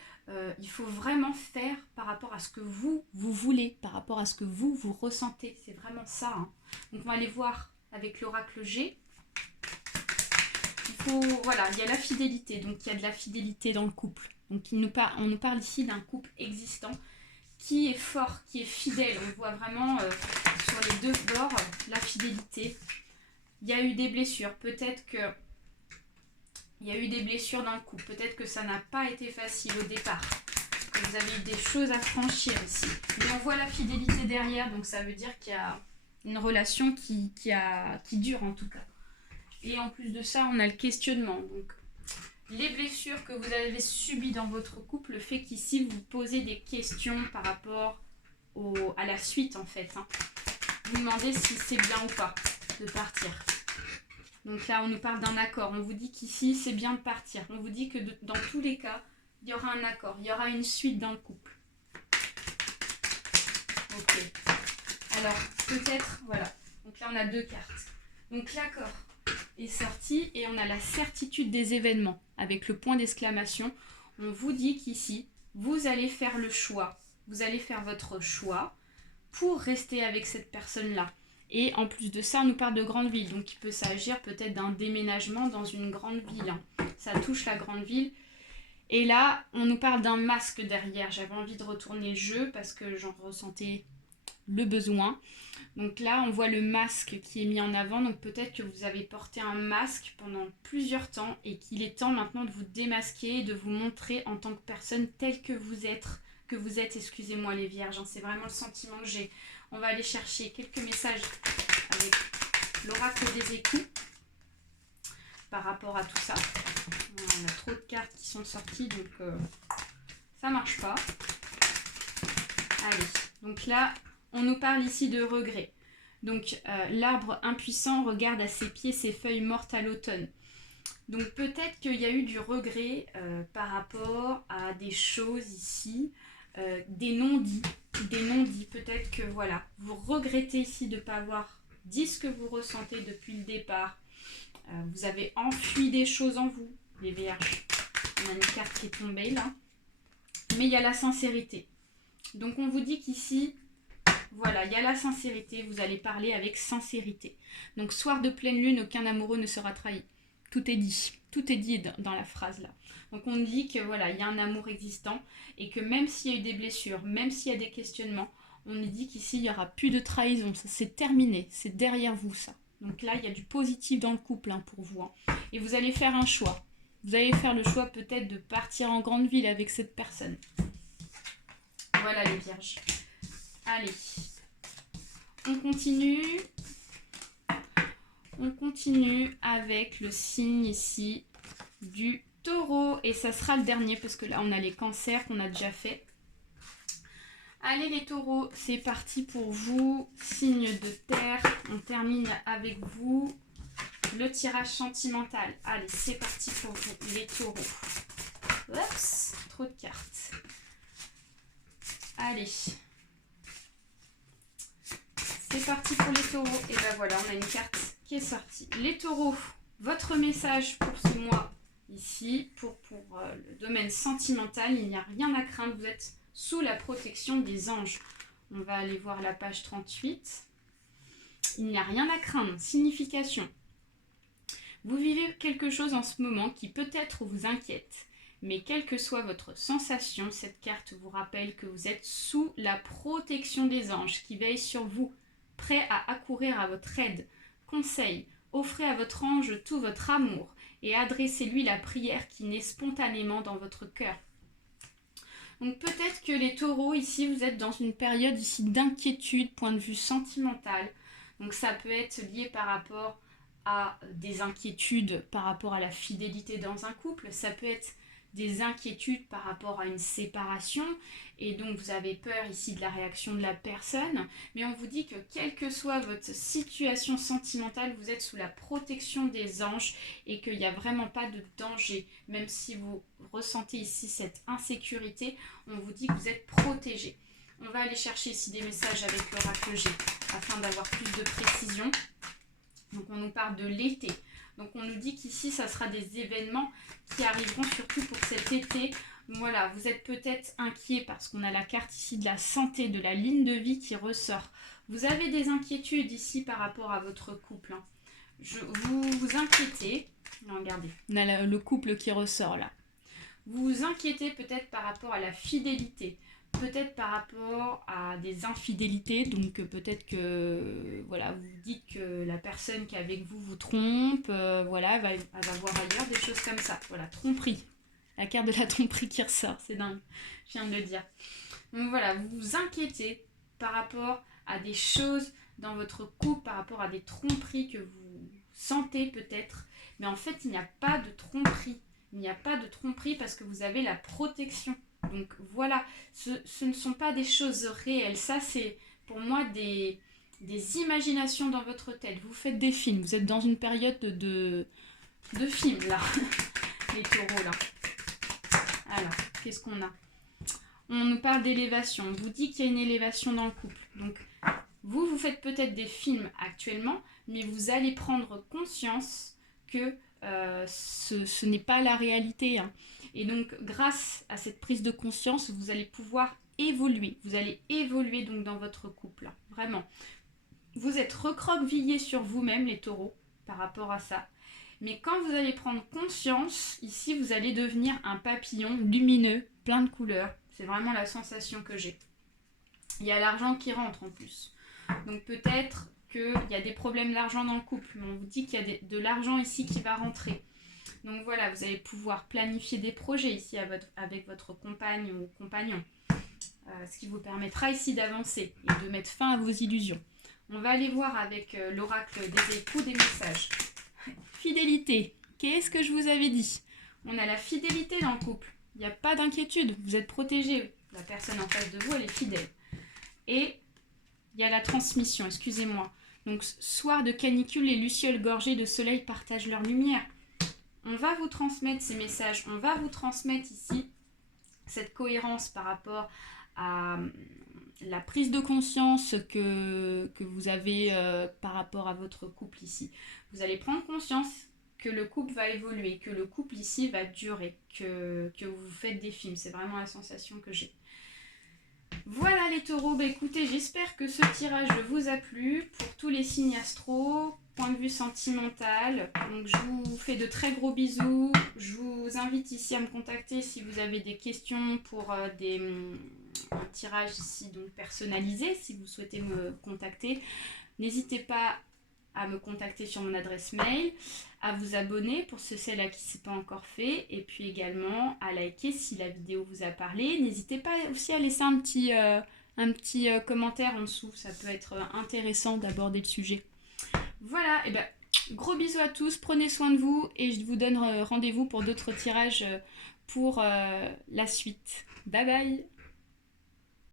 il faut vraiment faire par rapport à ce que vous voulez, par rapport à ce que vous ressentez. C'est vraiment ça. Hein. Donc on va aller voir avec l'oracle G. Voilà, il y a la fidélité, donc il y a de la fidélité dans le couple. Donc on nous parle ici d'un couple existant qui est fort, qui est fidèle. On voit vraiment sur les deux bords la fidélité. Il y a eu des blessures, peut-être que il y a eu des blessures dans le couple, peut-être que ça n'a pas été facile au départ, que vous avez eu des choses à franchir ici. Mais on voit la fidélité derrière, donc ça veut dire qu'il y a une relation qui dure en tout cas. Et en plus de ça, on a le questionnement. Donc, les blessures que vous avez subies dans votre couple, le fait qu'ici vous posez des questions par rapport à la suite en fait. Hein. Vous demandez si c'est bien ou pas de partir. Donc là, on nous parle d'un accord. On vous dit qu'ici, c'est bien de partir. On vous dit que dans tous les cas, il y aura un accord. Il y aura une suite dans le couple. Ok. Alors, peut-être, voilà. Donc là, on a deux cartes. Donc l'accord est sorti et on a la certitude des événements. Avec le point d'exclamation, on vous dit qu'ici, vous allez faire le choix. Vous allez faire votre choix pour rester avec cette personne-là. Et en plus de ça, on nous parle de grande ville. Donc il peut s'agir peut-être d'un déménagement dans une grande ville. Hein. Ça touche la grande ville. Et là, on nous parle d'un masque derrière. J'avais envie de retourner le jeu parce que j'en ressentais le besoin. Donc là, on voit le masque qui est mis en avant. Donc peut-être que vous avez porté un masque pendant plusieurs temps et qu'il est temps maintenant de vous démasquer, de vous montrer en tant que personne telle que vous êtes. Excusez-moi les vierges. Hein. C'est vraiment le sentiment que j'ai. On va aller chercher quelques messages avec l'oracle des écus par rapport à tout ça. On a trop de cartes qui sont sorties, donc ça marche pas. Allez, donc là, on nous parle ici de regret. Donc l'arbre impuissant regarde à ses pieds ses feuilles mortes à l'automne. Donc peut-être qu'il y a eu du regret par rapport à des choses ici, des non-dits. Peut-être que voilà, vous regrettez ici de ne pas avoir dit ce que vous ressentez depuis le départ. Vous avez enfui des choses en vous, les vierges. On a une carte qui est tombée là. Mais il y a la sincérité. Donc on vous dit qu'ici, voilà, il y a la sincérité. Vous allez parler avec sincérité. Donc soir de pleine lune, aucun amoureux ne sera trahi. Tout est dit. Tout est dit dans la phrase là. Donc on dit que voilà, il y a un amour existant et que même s'il y a eu des blessures, même s'il y a des questionnements, on nous dit qu'ici il n'y aura plus de trahison. Ça, c'est terminé, c'est derrière vous ça. Donc là il y a du positif dans le couple hein, pour vous. Hein. Et vous allez faire un choix. Vous allez faire le choix peut-être de partir en grande ville avec cette personne. Voilà les vierges. Allez, on continue. On continue avec le signe ici du Taureau. Et ça sera le dernier parce que là on a les cancers qu'on a déjà fait. Allez les taureaux, c'est parti pour vous. Signe de terre. On termine avec vous. Le tirage sentimental. Allez, c'est parti pour vous les taureaux. Oups, trop de cartes. Allez. C'est parti pour les taureaux. Et ben voilà, on a une carte qui est sortie. Les taureaux, votre message pour ce mois ici, pour le domaine sentimental, il n'y a rien à craindre. Vous êtes sous la protection des anges. On va aller voir la page 38. Il n'y a rien à craindre. Signification. Vous vivez quelque chose en ce moment qui peut-être vous inquiète. Mais quelle que soit votre sensation, cette carte vous rappelle que vous êtes sous la protection des anges qui veillent sur vous, prêts à accourir à votre aide. Conseil, offrez à votre ange tout votre amour et adressez-lui la prière qui naît spontanément dans votre cœur. Donc peut-être que les taureaux, ici, vous êtes dans une période ici d'inquiétude, point de vue sentimental. Donc ça peut être lié par rapport à des inquiétudes par rapport à la fidélité dans un couple. Ça peut être des inquiétudes par rapport à une séparation. Et donc vous avez peur ici de la réaction de la personne. Mais on vous dit que quelle que soit votre situation sentimentale, vous êtes sous la protection des anges et qu'il n'y a vraiment pas de danger. Même si vous ressentez ici cette insécurité, on vous dit que vous êtes protégé. On va aller chercher ici des messages avec l'oracle G afin d'avoir plus de précision. Donc on nous parle de l'été. Donc on nous dit qu'ici ça sera des événements qui arriveront surtout pour cet été. Voilà, vous êtes peut-être inquiet parce qu'on a la carte ici de la santé, de la ligne de vie qui ressort. Vous avez des inquiétudes ici par rapport à votre couple. Vous vous inquiétez. Non, regardez, on a le couple qui ressort là. Vous vous inquiétez peut-être par rapport à la fidélité. Peut-être par rapport à des infidélités, donc peut-être que voilà, vous dites que la personne qui est avec vous vous trompe, voilà, elle va voir ailleurs, des choses comme ça. Voilà, tromperie. La carte de la tromperie qui ressort, c'est dingue, je viens de le dire. Donc voilà, vous vous inquiétez par rapport à des choses dans votre couple, par rapport à des tromperies que vous sentez peut-être, mais en fait il n'y a pas de tromperie. Il n'y a pas de tromperie parce que vous avez la protection. Donc voilà, ce ne sont pas des choses réelles. Ça, c'est pour moi des imaginations dans votre tête. Vous faites des films. Vous êtes dans une période de films, là. Les taureaux, là. Alors, qu'est-ce qu'on a? On nous parle d'élévation. On vous dit qu'il y a une élévation dans le couple. Donc, vous faites peut-être des films actuellement, mais vous allez prendre conscience que ce n'est pas la réalité, hein. Et donc grâce à cette prise de conscience, vous allez pouvoir évoluer. Vous allez évoluer donc dans votre couple, hein. Vraiment. Vous êtes recroquevillés sur vous-même, les taureaux, par rapport à ça. Mais quand vous allez prendre conscience, ici vous allez devenir un papillon lumineux, plein de couleurs. C'est vraiment la sensation que j'ai. Il y a l'argent qui rentre en plus. Donc peut-être qu'il y a des problèmes d'argent dans le couple, mais on vous dit qu'il y a de l'argent ici qui va rentrer. Donc voilà, vous allez pouvoir planifier des projets ici avec votre compagne ou compagnon. Ce qui vous permettra ici d'avancer et de mettre fin à vos illusions. On va aller voir avec l'oracle des époux des messages. Fidélité. Qu'est-ce que je vous avais dit? On a la fidélité dans le couple. Il n'y a pas d'inquiétude. Vous êtes protégé. La personne en face de vous, elle est fidèle. Et il y a la transmission, excusez-moi. Donc, soir de canicule, les lucioles gorgées de soleil partagent leur lumière. On va vous transmettre ces messages. On va vous transmettre ici cette cohérence par rapport à la prise de conscience que vous avez par rapport à votre couple ici. Vous allez prendre conscience que le couple va évoluer, que le couple ici va durer, que vous faites des films. C'est vraiment la sensation que j'ai. Voilà les taureaux, écoutez, j'espère que ce tirage vous a plu. Pour tous les signes astro, point de vue sentimental, donc je vous fais de très gros bisous. Je vous invite ici à me contacter si vous avez des questions pour un tirage ici donc personnalisé, si vous souhaitez me contacter. N'hésitez pas à me contacter sur mon adresse mail, à vous abonner pour celles-là qui ne s'est pas encore fait, et puis également à liker si la vidéo vous a parlé. N'hésitez pas aussi à laisser un petit commentaire en dessous, ça peut être intéressant d'aborder le sujet. Voilà, et gros bisous à tous, prenez soin de vous, et je vous donne rendez-vous pour d'autres tirages pour la suite. Bye bye!